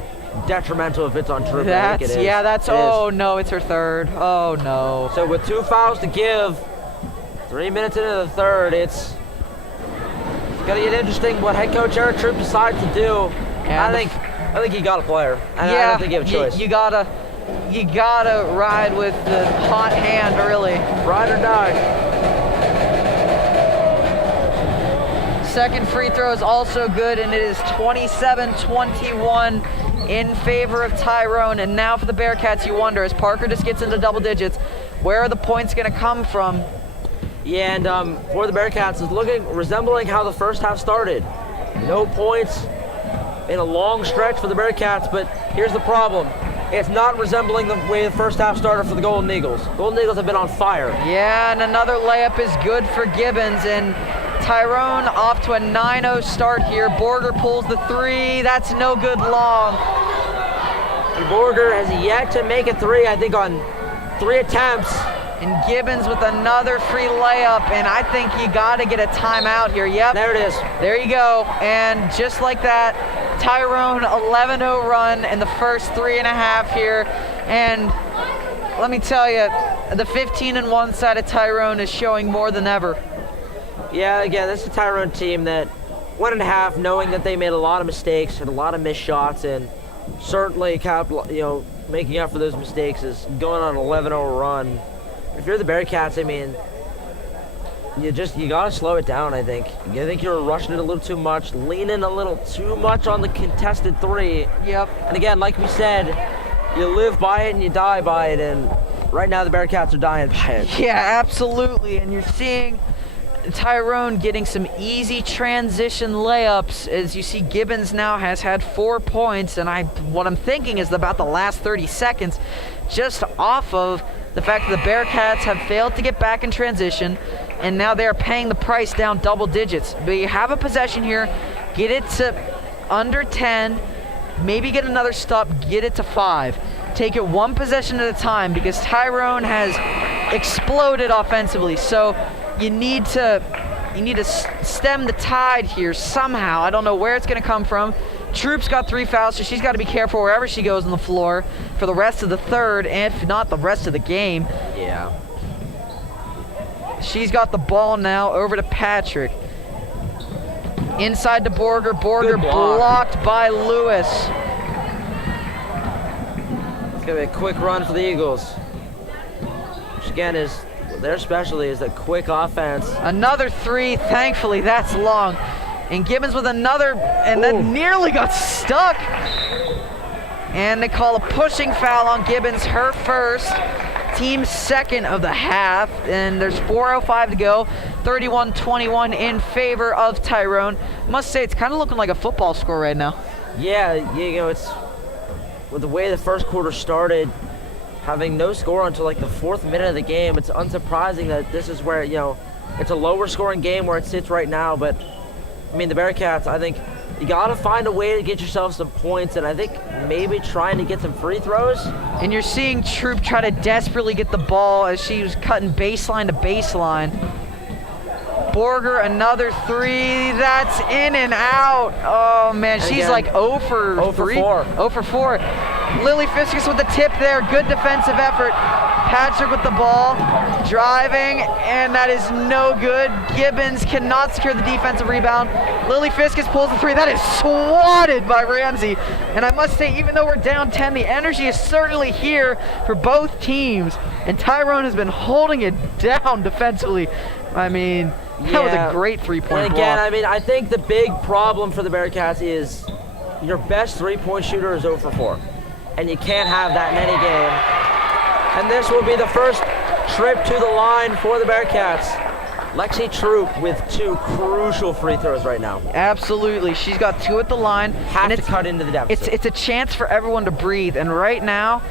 detrimental if it's on Troop. No, it's her 3rd. Oh no. So with 2 fouls to give, 3 minutes into the 3rd, it's going to get interesting what head coach Eric Troop decides to do. And I think I think you got a player. And I don't think you have a choice. You gotta ride with the hot hand, really. Ride or die. Second free throw is also good, and it is 27-21 in favor of Tyrone. And now for the Bearcats, you wonder, as Parker just gets into double digits, where are the points going to come from? Yeah, and for the Bearcats, it's resembling how the first half started. No points in a long stretch for the Bearcats, but here's the problem. It's not resembling the way the first half started for the Golden Eagles. Golden Eagles have been on fire. Yeah, and another layup is good for Gibbons, and Tyrone off to a 9-0 start here. Borger pulls the three. That's no good long. And Borger has yet to make a three, I think, on 3 attempts. And Gibbons with another free layup, and I think you got to get a timeout here. Yep. There it is. There you go. And just like that, Tyrone 11-0 run in the first 3.5 here. And let me tell you, the 15-1 side of Tyrone is showing more than ever. Yeah, again, this is a Tyrone team that went in half knowing that they made a lot of mistakes and a lot of missed shots, and certainly making up for those mistakes is going on an 11-0 run. If you're the Bearcats, I mean, you got to slow it down, I think. I think you're rushing it a little too much, leaning a little too much on the contested three. Yep. And again, like we said, you live by it and you die by it, and right now the Bearcats are dying by it. Yeah, absolutely. And you're seeing Tyrone getting some easy transition layups. As you see, Gibbons now has had 4 points, and what I'm thinking is about the last 30 seconds, just off of the fact that the Bearcats have failed to get back in transition, and now they're paying the price down double digits. But you have a possession here, get it to under 10, maybe get another stop, get it to 5. Take it one possession at a time, because Tyrone has exploded offensively. So you need to stem the tide here somehow. I don't know where it's going to come from. Troop's got 3 fouls, so she's got to be careful wherever she goes on the floor for the rest of the third, if not the rest of the game. Yeah. She's got the ball now over to Patrick. Inside to Borger. Borger blocked by Lewis. It's going to be a quick run for the Eagles. Which again is, their specialty is the quick offense. Another 3, thankfully that's long. And Gibbons with another, and that nearly got stuck. And they call a pushing foul on Gibbons, her first, team second of the half. And there's 4:05 to go, 31-21 in favor of Tyrone. Must say, it's kind of looking like a football score right now. Yeah, it's with the way the first quarter started, having no score until like the 4th minute of the game. It's unsurprising that this is where, it's a lower scoring game where it sits right now, but I mean, the Bearcats, I think you got to find a way to get yourself some points, and I think maybe trying to get some free throws. And you're seeing Troop try to desperately get the ball as she was cutting baseline to baseline. Borger, another 3, that's in and out. Oh man, and she's again, like 0 for 3. 0 for 4. Lily Fiskus with the tip there, good defensive effort. Patrick with the ball, driving, and that is no good. Gibbons cannot secure the defensive rebound. Lily Fiskus pulls the 3, that is swatted by Ramsey. And I must say, even though we're down 10, the energy is certainly here for both teams. And Tyrone has been holding it down defensively. I mean, that was a great 3-point And again, block. I mean, I think the big problem for the Bearcats is your best 3-point shooter is 0 for 4. And you can't have that in any game. And this will be the first trip to the line for the Bearcats. Lexi Troop with 2 crucial free throws right now. Absolutely. She's got 2 at the line. Have to cut into the deficit. It's a chance for everyone to breathe. And right now,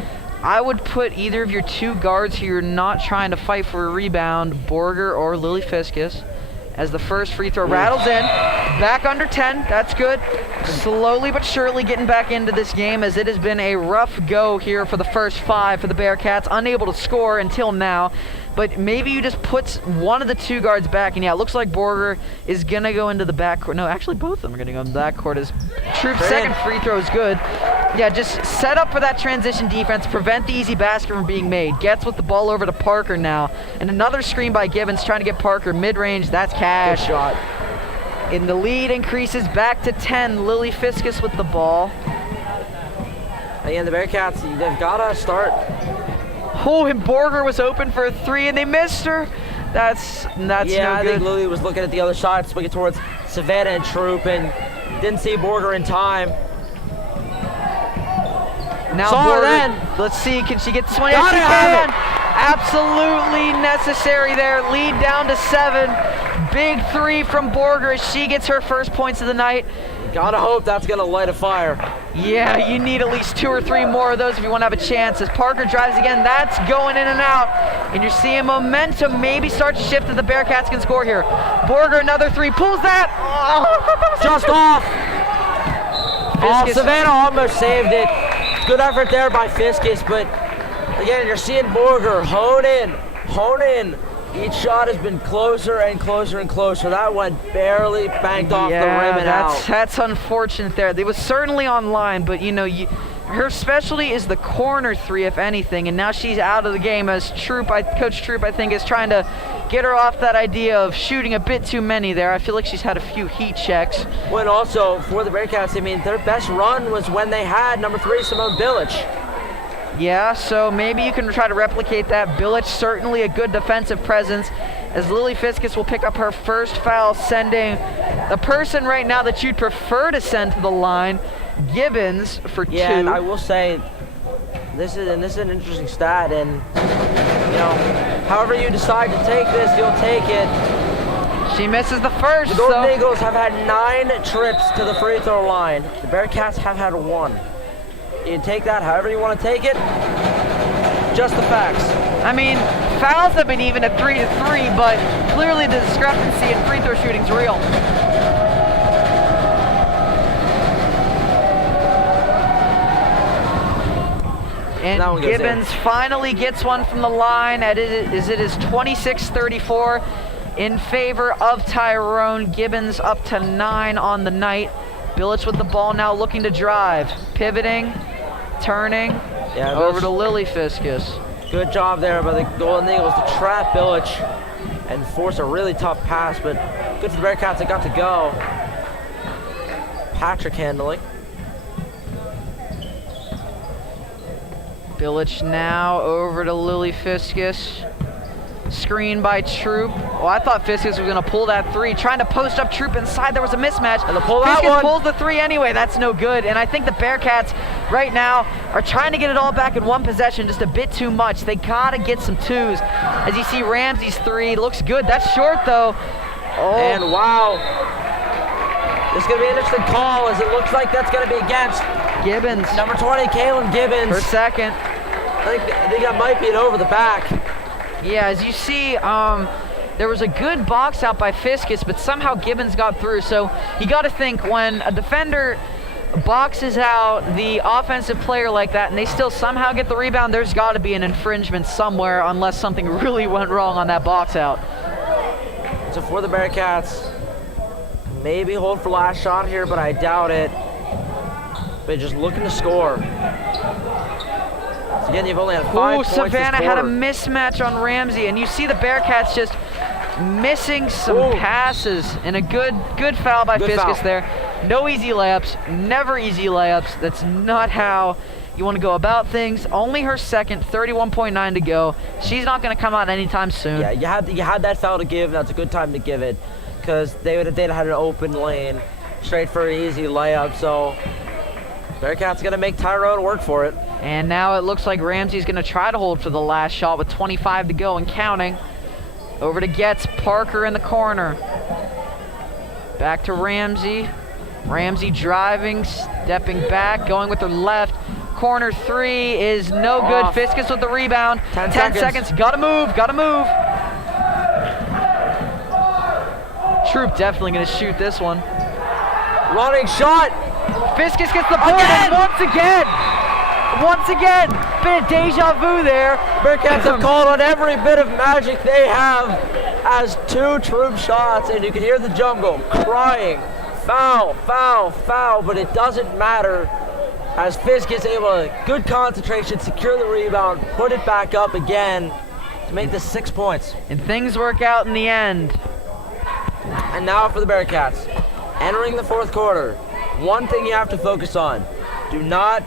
I would put either of your 2 guards who you're not trying to fight for a rebound, Borger or Lily Fiskus, as the first free throw rattles in. Back under 10, that's good. Slowly but surely getting back into this game, as it has been a rough go here for the first 5 for the Bearcats, unable to score until now. But maybe you just put one of the 2 guards back, and yeah, it looks like Borger is going to go into the backcourt. No, actually both of them are going to go into the backcourt as Troop's second free throw is good. Yeah, just set up for that transition defense, prevent the easy basket from being made. Gets with the ball over to Parker now. And another screen by Gibbons trying to get Parker mid-range. That's cash. Good shot. And the lead increases back to 10. Lily Fiskus with the ball. Again, the Bearcats, they've got to start. Oh, and Borger was open for a 3, and they missed her. That's Yeah, no I good. think Lily was looking at the other side, swinging towards Savannah and Troop, and didn't see Borger in time. Now Saw her Borger, then. let's see, can she get this one? Gotta Yes, she have can. Absolutely necessary there. Lead down to 7. Big 3 from Borger as she gets her first points of the night. Gotta hope that's gonna light a fire. Yeah, you need at least 2 or 3 more of those if you want to have a chance. As Parker drives again, that's going in and out. And you're seeing momentum maybe start to shift if the Bearcats can score here. Borger, another 3, pulls that. Oh, Just off. Oh, Fiskus. Savannah almost saved it. Good effort there by Fiskus, but again, you're seeing Borger hone in. Each shot has been closer and closer and closer. That one barely banked off the rim and out. That's unfortunate there. It was certainly on line, but you know, her specialty is the corner 3, if anything, and now she's out of the game as Coach Troop, I think, is trying to get her off that idea of shooting a bit too many there. I feel like she's had a few heat checks. When also, for the Bearcats, I mean, their best run was when they had number 3, Simone Billich. Yeah, so maybe you can try to replicate that. Billich, certainly a good defensive presence, as Lily Fiskus will pick up her first foul, sending the person right now that you'd prefer to send to the line, Gibbons, for 2. Yeah, and I will say, this is an interesting stat, and you know, however you decide to take this, you'll take it. She misses the first, The Golden so Eagles have had 9 trips to the free throw line. The Bearcats have had 1. You can take that however you want to take it. Just the facts. I mean, fouls have been even at 3-3, but clearly the discrepancy in free throw shooting's real. And That one goes Gibbons finally gets one from the line. It is 26-34 in favor of Tyrone. Gibbons up to 9 on the night. Billich with the ball now, looking to drive, pivoting, turning, over to Lily Fiskus. Good job there by the Golden Eagles to trap Billich and force a really tough pass, but good for the Bearcats that got to go. Patrick handling. Billich now over to Lily Fiskus. Screen by Troop. Oh, I thought Fiskus was going to pull that 3. Trying to post up Troop inside. There was a mismatch. And the pull that Fiskus one. pulls the 3 anyway. That's no good. And I think the Bearcats right now are trying to get it all back in one possession. Just a bit too much. They got to get some 2s. As you see Ramsey's 3. Looks good. That's short, though. Oh. And wow. This is going to be an interesting call, as it looks like that's going to be against Gibbons. number 20, Kaylin Gibbons. Her second. I think that might be an over the back. Yeah, as you see, there was a good box out by Fiskus, but somehow Gibbons got through. So you got to think, when a defender boxes out the offensive player like that and they still somehow get the rebound, there's got to be an infringement somewhere unless something really went wrong on that box out. So for the Bearcats, maybe hold for last shot here, but I doubt it. But just looking to score. So again, you've only had 5 points this Savannah had a quarter. mismatch on Ramsey, and you see the Bearcats just missing some passes, and a good foul by Good Fiskus foul. there. No easy layups, never easy layups. That's not how you want to go about things. Only her second, 31.9 to go. She's not going to come out anytime soon. Yeah, you had that foul to give, and that's a good time to give it, because they'd have had an open lane, straight for an easy layup. So Bearcats gonna make Tyrone work for it. And now it looks like Ramsey's going to try to hold for the last shot with 25 to go and counting. Over to Getz, Parker in the corner. Back to Ramsey. Ramsey driving, stepping back, going with her left. Corner 3 is no good. Off. Fiskus with the rebound. 10 seconds. Gotta move. Troop definitely going to shoot this one. Running shot. Fiskus gets the board, and once again, bit of deja vu there. Bearcats have called on every bit of magic they have as 2 Troop shots, and you can hear the jungle crying, foul, foul, foul, but it doesn't matter as Fisk is able to, good concentration, secure the rebound, put it back up again to make this 6 points. And things work out in the end. And now for the Bearcats, entering the 4th quarter, one thing you have to focus on, do not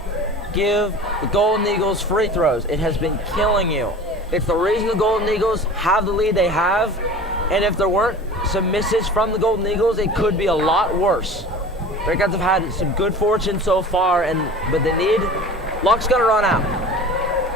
give the Golden Eagles free throws. It has been killing you. It's the reason the Golden Eagles have the lead they have, and if there weren't some misses from the Golden Eagles, it could be a lot worse. Bearcats have had some good fortune so far, but they need, luck's gonna run out.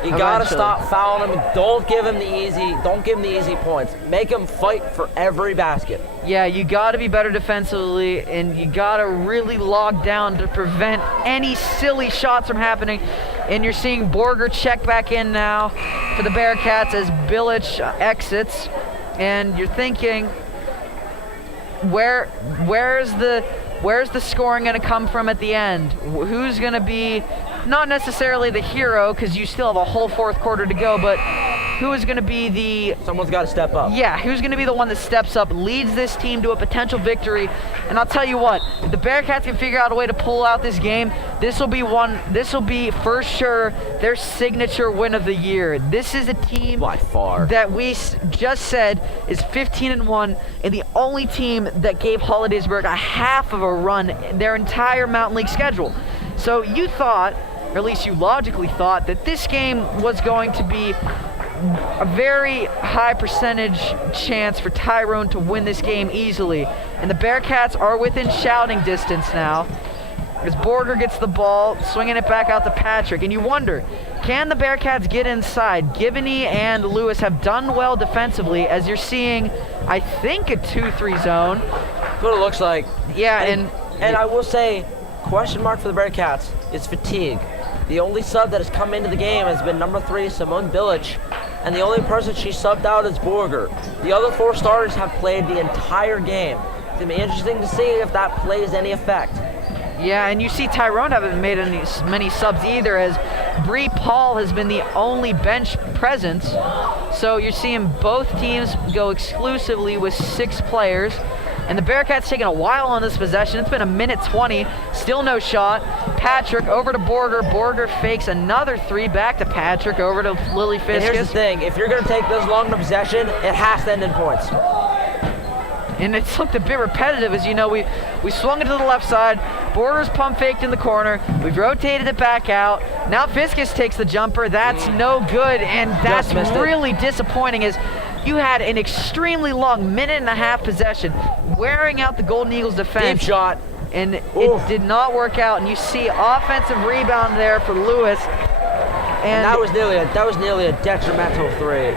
You gotta stop fouling him. Don't give him the easy points. Make him fight for every basket. Yeah, you gotta be better defensively, and you gotta really log down to prevent any silly shots from happening. And you're seeing Borger check back in now for the Bearcats as Bilic exits. And you're thinking, where's the scoring gonna come from at the end? Who's gonna be not necessarily the hero, because you still have a whole fourth quarter to go, but who is going to be the... Someone's got to step up. Yeah, who's going to be the one that steps up, leads this team to a potential victory. And I'll tell you what, if the Bearcats can figure out a way to pull out this game, this will be for sure their signature win of the year. This is a team by far that we just said is 15-1, and the only team that gave Hollidaysburg a half of a run their entire Mountain League schedule. So you thought, or at least you logically thought, that this game was going to be a very high percentage chance for Tyrone to win this game easily. And the Bearcats are within shouting distance now, as Borger gets the ball, swinging it back out to Patrick. And you wonder, can the Bearcats get inside? Gibney and Lewis have done well defensively, as you're seeing, I think, a 2-3 zone. That's what it looks like. Yeah, and I will say, question mark for the Bearcats is fatigue. The only sub that has come into the game has been number 3, Simone Bilic, and the only person she subbed out is Borger. The other 4 starters have played the entire game. It's going to be interesting to see if that plays any effect. Yeah, and you see Tyrone haven't made many subs either, as Bree Paul has been the only bench presence. So you're seeing both teams go exclusively with 6 players. And the Bearcats taking a while on this possession. It's been a minute 20, still no shot. Patrick over to Borger. Borger fakes another 3, back to Patrick, over to Lily Fiskus. And here's the thing, if you're going to take this long in a possession, it has to end in points. And it's looked a bit repetitive, as you know, we swung it to the left side. Borger's pump faked in the corner. We've rotated it back out. Now Fiskus takes the jumper. That's no good, and that's really disappointing, as you had an extremely long minute-and-a-half possession, wearing out the Golden Eagles defense. Deep shot. And it did not work out. And you see offensive rebound there for Lewis. And that was nearly a detrimental 3.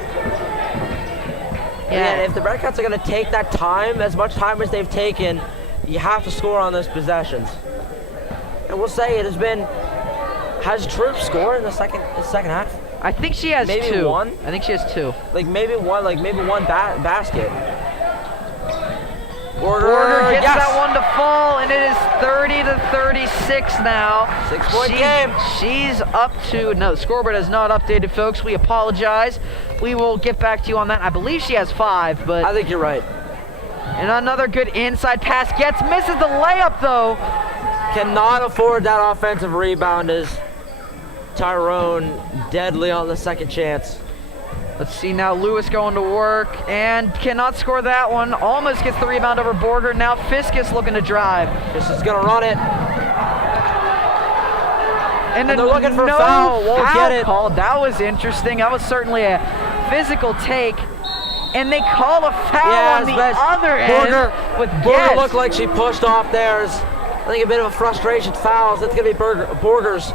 Yeah, if the Bearcats are going to take that time, as much time as they've taken, you have to score on those possessions. And we'll say it has Troop scored in the second half? I think she has maybe 2. 1? I think she has 2. Maybe one basket. Borger gets that one to fall, and it is 30-36 now. 6-point game. She's up to, no, the scoreboard has not updated, folks. We apologize. We will get back to you on that. I believe she has 5, but I think you're right. And another good inside pass misses the layup though. Cannot afford that offensive rebound, as Tyrone deadly on the second chance. Let's see now, Lewis going to work and cannot score that one. Almost gets the rebound over Borger. Now Fiskus looking to drive. Fiskus is gonna run it. And they're looking for a foul. Won't get it. Called. That was interesting. That was certainly a physical take. And they call a foul on the other end. Borger looked like she pushed off theirs. I think a bit of a frustration foul. That's gonna be Borger's.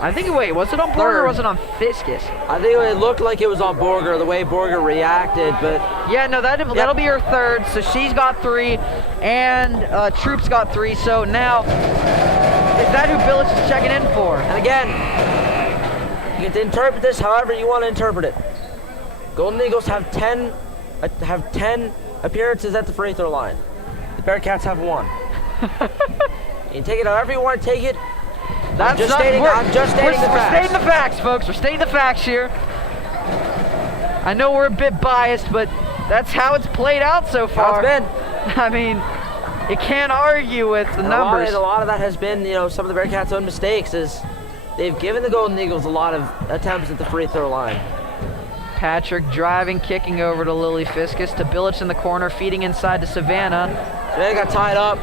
I think, wait, was it on Borger or was it on Fiskus? I think it looked like it was on Borger, the way Borger reacted, but... Yeah, no, that'll be her 3rd, so she's got 3, and Troop's got 3, so now, is that who Bilic is checking in for? And again, you get to interpret this however you want to interpret it. Golden Eagles have 10 appearances at the free throw line. The Bearcats have 1. You can take it however you want to take it. I'm just stating the facts. We're stating the facts, folks. We're stating the facts here. I know we're a bit biased, but that's how it's played out so far. How it's been. I mean, you can't argue with the numbers. A lot of that has been, some of the Bearcats' own mistakes, is they've given the Golden Eagles a lot of attempts at the free throw line. Patrick driving, kicking over to Lily Fiskus, to Bilic in the corner, feeding inside to Savannah. Savannah got tied up.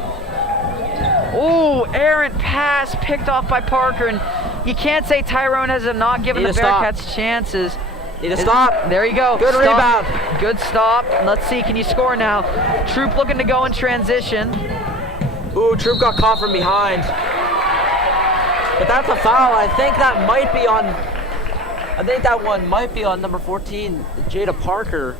Ooh, errant pass picked off by Parker, and you can't say Tyrone has not given the Bearcats chances. Need to stop. There you go. Good rebound. Good stop. Let's see, can you score now? Troop looking to go in transition. Ooh, Troop got caught from behind. But that's a foul. I think that one might be on number 14, Jada Parker.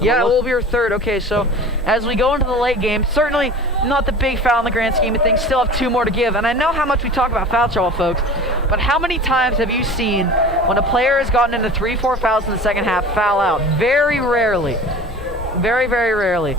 Yeah, it will be her third. Okay, so as we go into the late game, certainly not the big foul in the grand scheme of things. Still have 2 more to give. And I know how much we talk about foul trouble, folks, but how many times have you seen when a player has gotten into 3-4 fouls in the second half, foul out? Very rarely. Very, very rarely.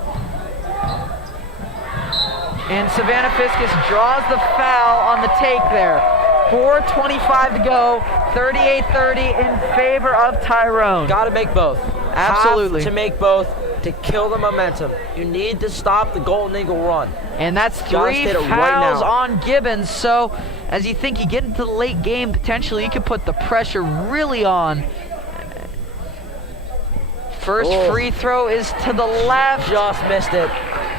And Savannah Fiscus draws the foul on the take there. 4:25 to go, 38-30 in favor of Tyrone. Got to make both. Absolutely. Have to make both to kill the momentum. You need to stop the Golden Eagle run. And that's 3 fouls on Gibbons. So as you think you get into the late game, potentially you could put the pressure really on. First free throw is to the left. Just missed it.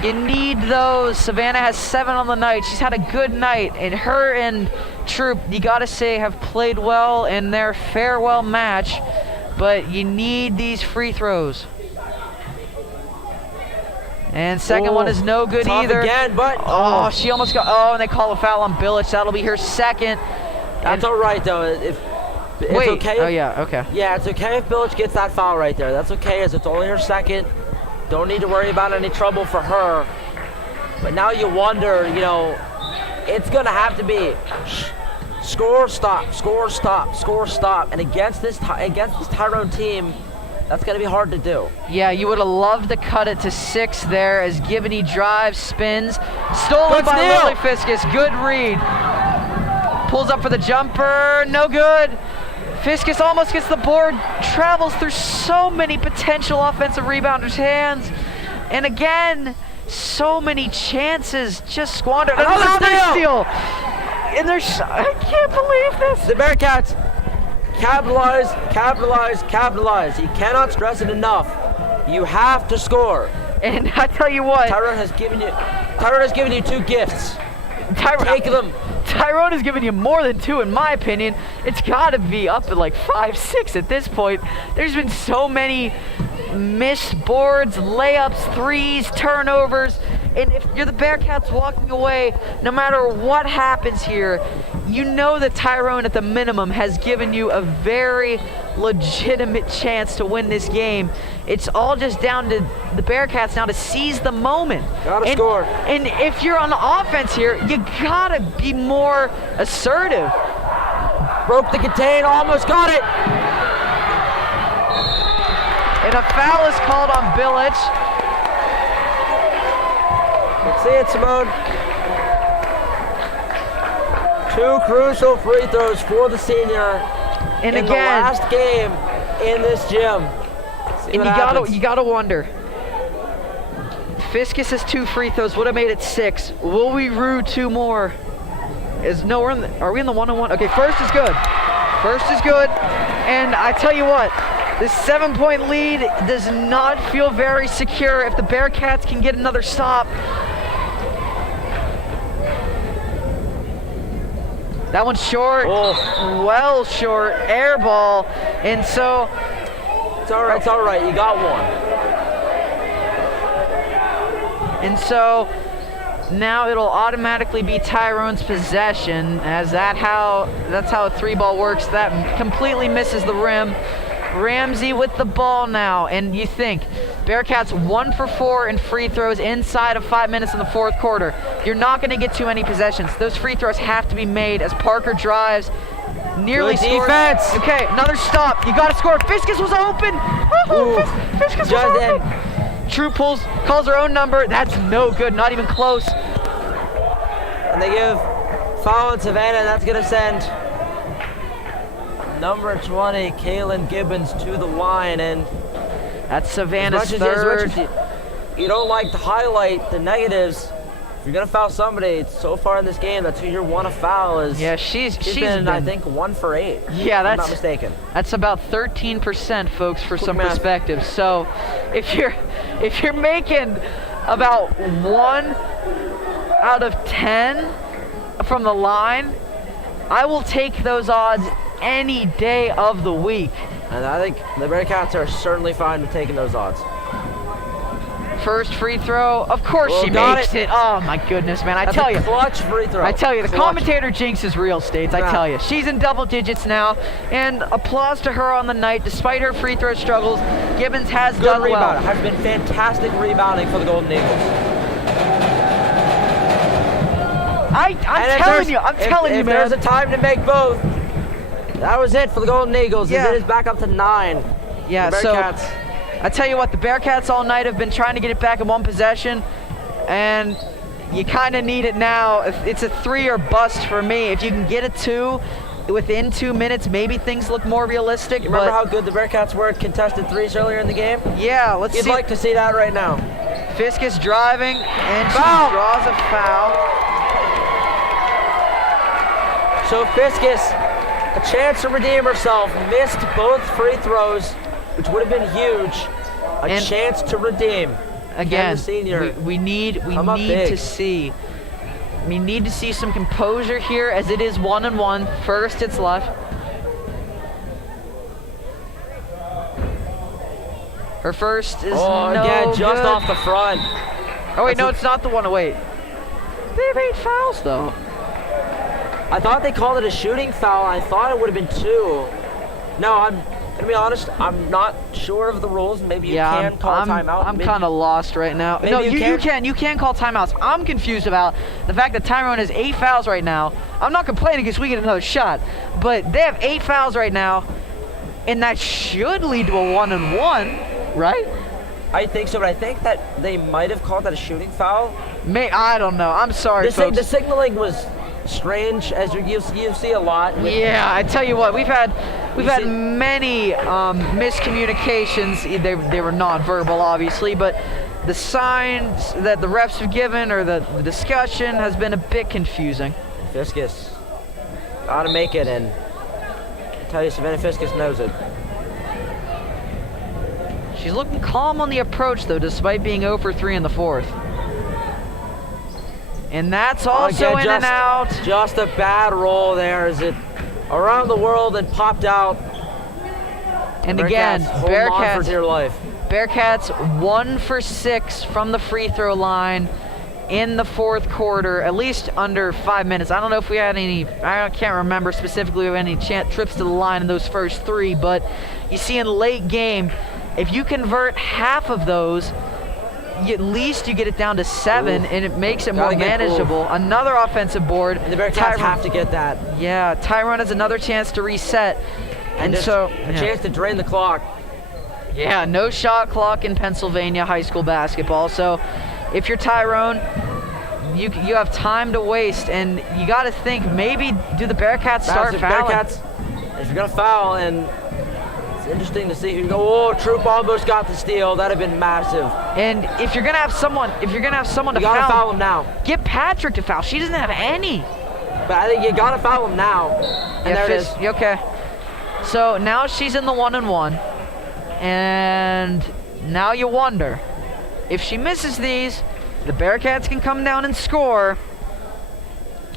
You need those. Savannah has 7 on the night. She's had a good night. And her and Troop, you got to say, have played well in their farewell match. But you need these free throws. And second one is no good either. Again, but she almost got. And they call a foul on Billich. That'll be her second. That's all right though. It's okay. Oh yeah. Okay. Yeah, it's okay if Billich gets that foul right there. That's okay, as it's only her second. Don't need to worry about any trouble for her. But now you wonder, it's gonna have to be score, stop, score, stop, score, stop. And against this Tyrone team, that's going to be hard to do. Yeah, you would have loved to cut it to 6 there as Gibney drives, spins. Stolen by Lily Fiscus. Good read. Pulls up for the jumper. No good. Fiscus almost gets the board. Travels through so many potential offensive rebounders' hands. And again, so many chances just squandered. Another steal. And I can't believe this. The Bearcats capitalize, capitalize, capitalize. You cannot stress it enough. You have to score. And I tell you what, Tyrone has given you 2 gifts. Take them. Tyrone has given you more than 2, in my opinion. It's got to be up at like 5, 6 at this point. There's been so many missed boards, layups, threes, turnovers. And if you're the Bearcats walking away, no matter what happens here, you know that Tyrone at the minimum has given you a very legitimate chance to win this game. It's all just down to the Bearcats now to seize the moment. Gotta score. And if you're on the offense here, you gotta be more assertive. Broke the contain, almost got it. And a foul is called on Billich. Let's see it, Simone. 2 crucial free throws for the senior and in again, the last game in this gym. And you gotta wonder. Fiscus has 2 free throws, would have made it 6. Will we rue 2 more? Are we in the 1-on-1? Okay, first is good. First is good. And I tell you what, this 7-point lead does not feel very secure if the Bearcats can get another stop. That one's short, well short, air ball, and so... It's all right, you got one. And so, now it'll automatically be Tyrone's possession, as that's how a 3-ball works. That completely misses the rim. Ramsey with the ball now, and you think, Bearcats 1 for 4 in free throws inside of 5 minutes in the 4th quarter. You're not going to get too many possessions. Those free throws have to be made as Parker drives. Nearly scores. Defense. Okay, another stop. You got to score. Fiscus was open. Fiscus was open. True calls her own number. That's no good. Not even close. And they give foul on Savannah, and that's going to send number 20, Kaylin Gibbons, to the line. And that's Savannah's third. You don't like to highlight the negatives. If you're gonna foul somebody, so far in this game, that's who you want to foul. She's been, I think, 1 for 8. Yeah, if I'm not mistaken. That's about 13%, folks, for some perspective. So, if you're making about 1 out of 10 from the line, I will take those odds any day of the week. And I think the Bearcats are certainly fine with taking those odds. First free throw, of course Well, she got makes it. it. Oh my goodness, man! That's tell a you, clutch free throw. I tell you, the Clutch. commentator jinxes real states. I Nah. tell you, she's in double digits now, and applause to her on the night. Despite her free throw struggles, Gibbons has Good done rebound. well. Has been fantastic rebounding for the Golden Eagles. I'm telling you, If there's a time to make both, that was it for the Golden Eagles. Yeah. It is back up to 9. Yeah, The so Bearcats. I tell you what, the Bearcats all night have been trying to get it back in one possession, and you kind of need it now. It's a 3 or bust for me. If you can get a 2 within 2 minutes, maybe things look more realistic. You remember but how good the Bearcats were at contested threes earlier in the game? yeah, let's You'd see. like to see that right now. Fiskus driving, and she Foul! draws a foul. So Fiskus, a chance to redeem herself, missed both free throws, which would have been huge. A And- chance to redeem. Again, the senior. we need Come up big. to see. We need to see some composure here, as it is 1-1. First, it's left. Her first is Oh, no again, just good. off the front. Oh wait, That's no, a- it's not the one. Oh, wait. They have 8 fouls though. I thought they called it a shooting foul. I thought it would have been 2. No, I'm gonna be honest. I'm not sure of the rules. Maybe you can call a timeout. I'm Maybe- kind of lost right now. Maybe No, you you can call timeouts. I'm confused about the fact that Tyrone has 8 fouls right now. I'm not complaining because we get another shot, but they have 8 fouls right now, and that should lead to a 1-1, right? I think so, but I think that they might have called that a shooting foul. I don't know. I'm sorry, folks. The signaling was strange, as you see a lot. with- Yeah, I tell you what, we've had see- many miscommunications. They were non-verbal, obviously, but the signs that the refs have given or the discussion has been a bit confusing. Fiskus gotta make it, and I tell you, Savannah Fiskus knows it. She's looking calm on the approach, though, despite being 0 for 3 in the fourth. And that's also Again, in and out. Just a bad roll there as it around the world and popped out. And again, Hold on for dear life. Bearcats 1 for 6 from the free throw line in the fourth quarter, at least under 5 minutes. I don't know if we had any, I can't remember specifically of any trips to the line in those first 3, but you see in late game, if you convert half of those, at least you get it down to 7, Ooh. and it makes it Gotta more get manageable. Another offensive board. And the Bearcats have to get that. Yeah, Tyrone has another chance to reset. And just so, a chance to drain the clock. yeah, no shot clock in Pennsylvania high school basketball. So if you're Tyrone, you have time to waste, and you got to think, maybe do the Bearcats start If fouling? Bearcats, if you're gonna foul, and it's interesting to see who go. Oh, Troop almost got the steal. That'd have been massive. And if you're gonna have someone, to You gotta foul, foul him now. get Patrick to foul. She doesn't have any. But I think you gotta foul him now. And there it is. Okay. So now she's in the 1-1, and now you wonder if she misses these, the Bearcats can come down and score.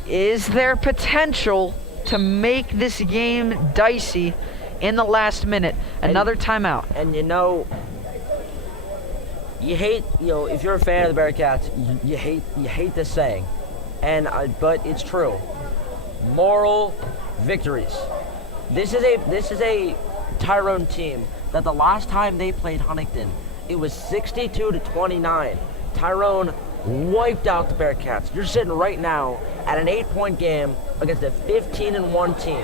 Is there potential to make this game dicey in the last minute? Another timeout. And you know, you hate, if you're a fan of the Bearcats, you hate this saying, but it's true. Moral victories. This is a Tyrone team that the last time they played Huntingdon, it was 62-29. Tyrone wiped out the Bearcats. You're sitting right now at an 8-point game against a 15-1 team.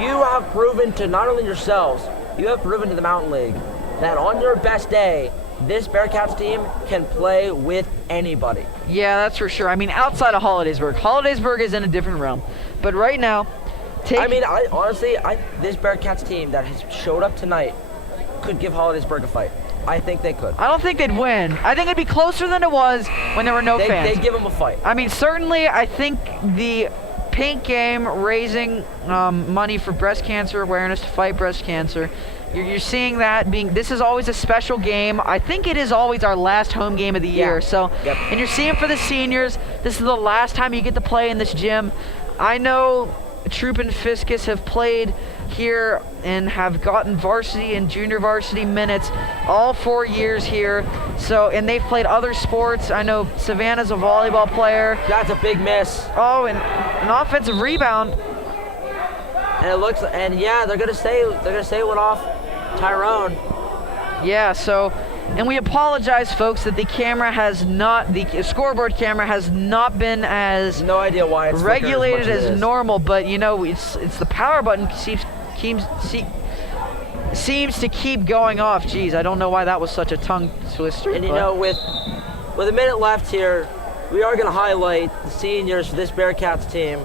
You have proven to not only yourselves, you have proven to the Mountain League that on your best day, this Bearcats team can play with anybody. Yeah, that's for sure. I mean, outside of Hollidaysburg is in a different realm. But right now, Honestly, this Bearcats team that has showed up tonight could give Hollidaysburg a fight. I think they could. I don't think they'd win. I think it'd be closer than it was when there were no fans. They'd give them a fight. I mean, certainly, I think the Pink Game raising money for breast cancer awareness to fight breast cancer. You're seeing that this is always a special game. I think it is always our last home game of the year. Yeah. So, Yep. And you're seeing for the seniors, this is the last time you get to play in this gym. I know Troop and Fiscus have played here and have gotten varsity and junior varsity minutes all 4 years here. So, and they've played other sports. I know Savannah's a volleyball player. That's a big miss. Oh, and an offensive rebound. And it looks, and yeah, they're gonna say one off Tyrone. Yeah, so, and we apologize, folks, that the scoreboard camera has not been as No idea why it's regulated flickering as much normal, but you know, it's the power button seems to keep going off. Geez, I don't know why that was such a tongue twister. And you know, with a minute left here, we are gonna highlight the seniors for this Bearcats team.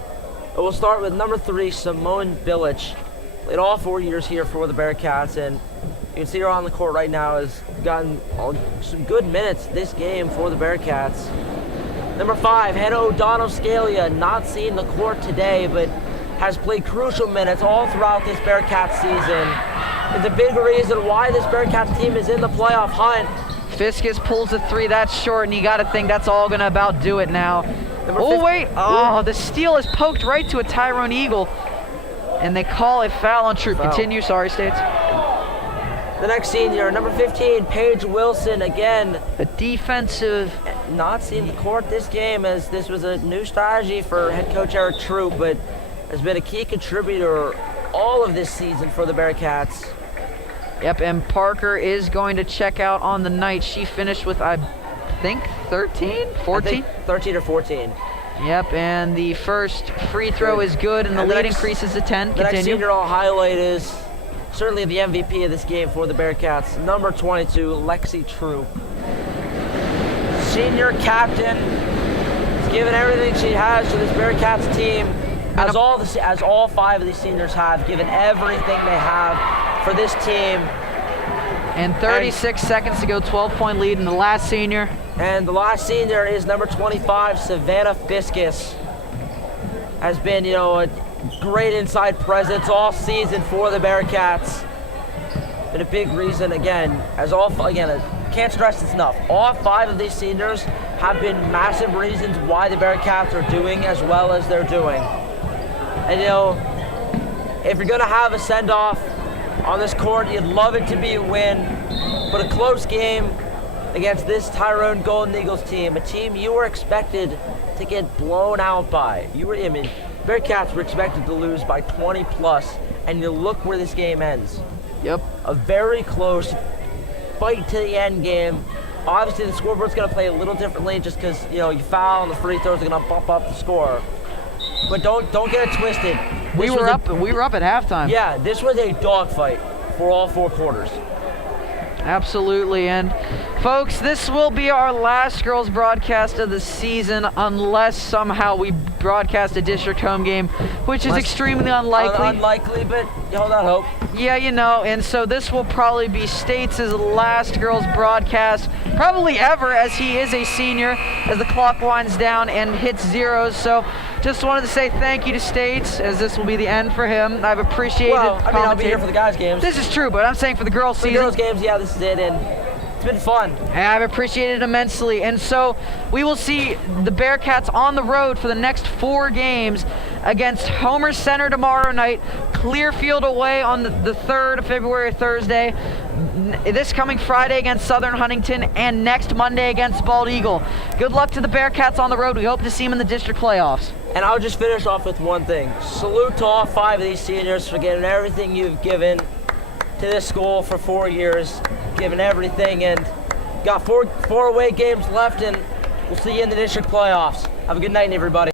And we'll start with number 3, Simone Bilic. Played all 4 years here for the Bearcats, and you can see her on the court right now, has gotten some good minutes this game for the Bearcats. Number 5, Hannah O'Donnell-Scalia, not seeing the court today, but has played crucial minutes all throughout this Bearcats season. It's a big reason why this Bearcats team is in the playoff hunt. Fiscus pulls a 3, that's short, and you gotta think that's all gonna about do it now. Number Wait, the steal is poked right to a Tyrone Eagle, and they call a foul on Troop. Foul. Continue, sorry, States. The next senior, number 15, Paige Wilson, again, A defensive, not seeing the court this game, as this was a new strategy for head coach Eric Troop, but has been a key contributor all of this season for the Bearcats. yep, and Parker is going to check out on the night. She finished with, I think, 13, 14? I think 13 or 14. Yep, and the first free throw is good, and the lead increases to 10. The next Continue. senior I'll highlight is certainly the MVP of this game for the Bearcats, number 22, Lexi Troop. Senior captain, has given everything she has to this Bearcats team, as all 5 of these seniors have, given everything they have for this team. And 36 seconds to go, 12-point lead, and the last senior. And the last senior is number 25, Savannah Fiscus. Has been, a great inside presence all season for the Bearcats. Been a big reason, again, I can't stress this enough. All 5 of these seniors have been massive reasons why the Bearcats are doing as well as they're doing. And, if you're gonna have a send-off on this court, you'd love it to be a win, but a close game against this Tyrone Golden Eagles team, a team you were expected to get blown out by. Bearcats were expected to lose by 20 plus, and you look where this game ends. Yep. A very close fight to the end game. Obviously, the scoreboard's going to play a little differently just because, you foul and the free throws are going to bump up the score. But don't get it twisted. We were up at halftime. Yeah, this was a dogfight for all 4 quarters. Absolutely, and folks, this will be our last girls broadcast of the season unless somehow we broadcast a district home game, which is extremely unlikely. Unlikely, but you hold out hope. Yeah, and so this will probably be States' last girls broadcast, probably ever, as he is a senior, as the clock winds down and hits zeros. So just wanted to say thank you to States, as this will be the end for him. I've appreciated I'll be here for the guys' games. This is true, but I'm saying for the girls' season. For the girls' games, yeah, this is it, and it's been fun. And I've appreciated it immensely. And so we will see the Bearcats on the road for the next 4 games against Homer Center tomorrow night, Clearfield away on the 3rd of February, Thursday, this coming Friday against Southern Huntington, and next Monday against Bald Eagle. Good luck to the Bearcats on the road. We hope to see them in the district playoffs. And I'll just finish off with one thing. Salute to all 5 of these seniors for giving everything you've given to this school for 4 years, given everything, and got four away games left, and we'll see you in the district playoffs. Have a good night, everybody.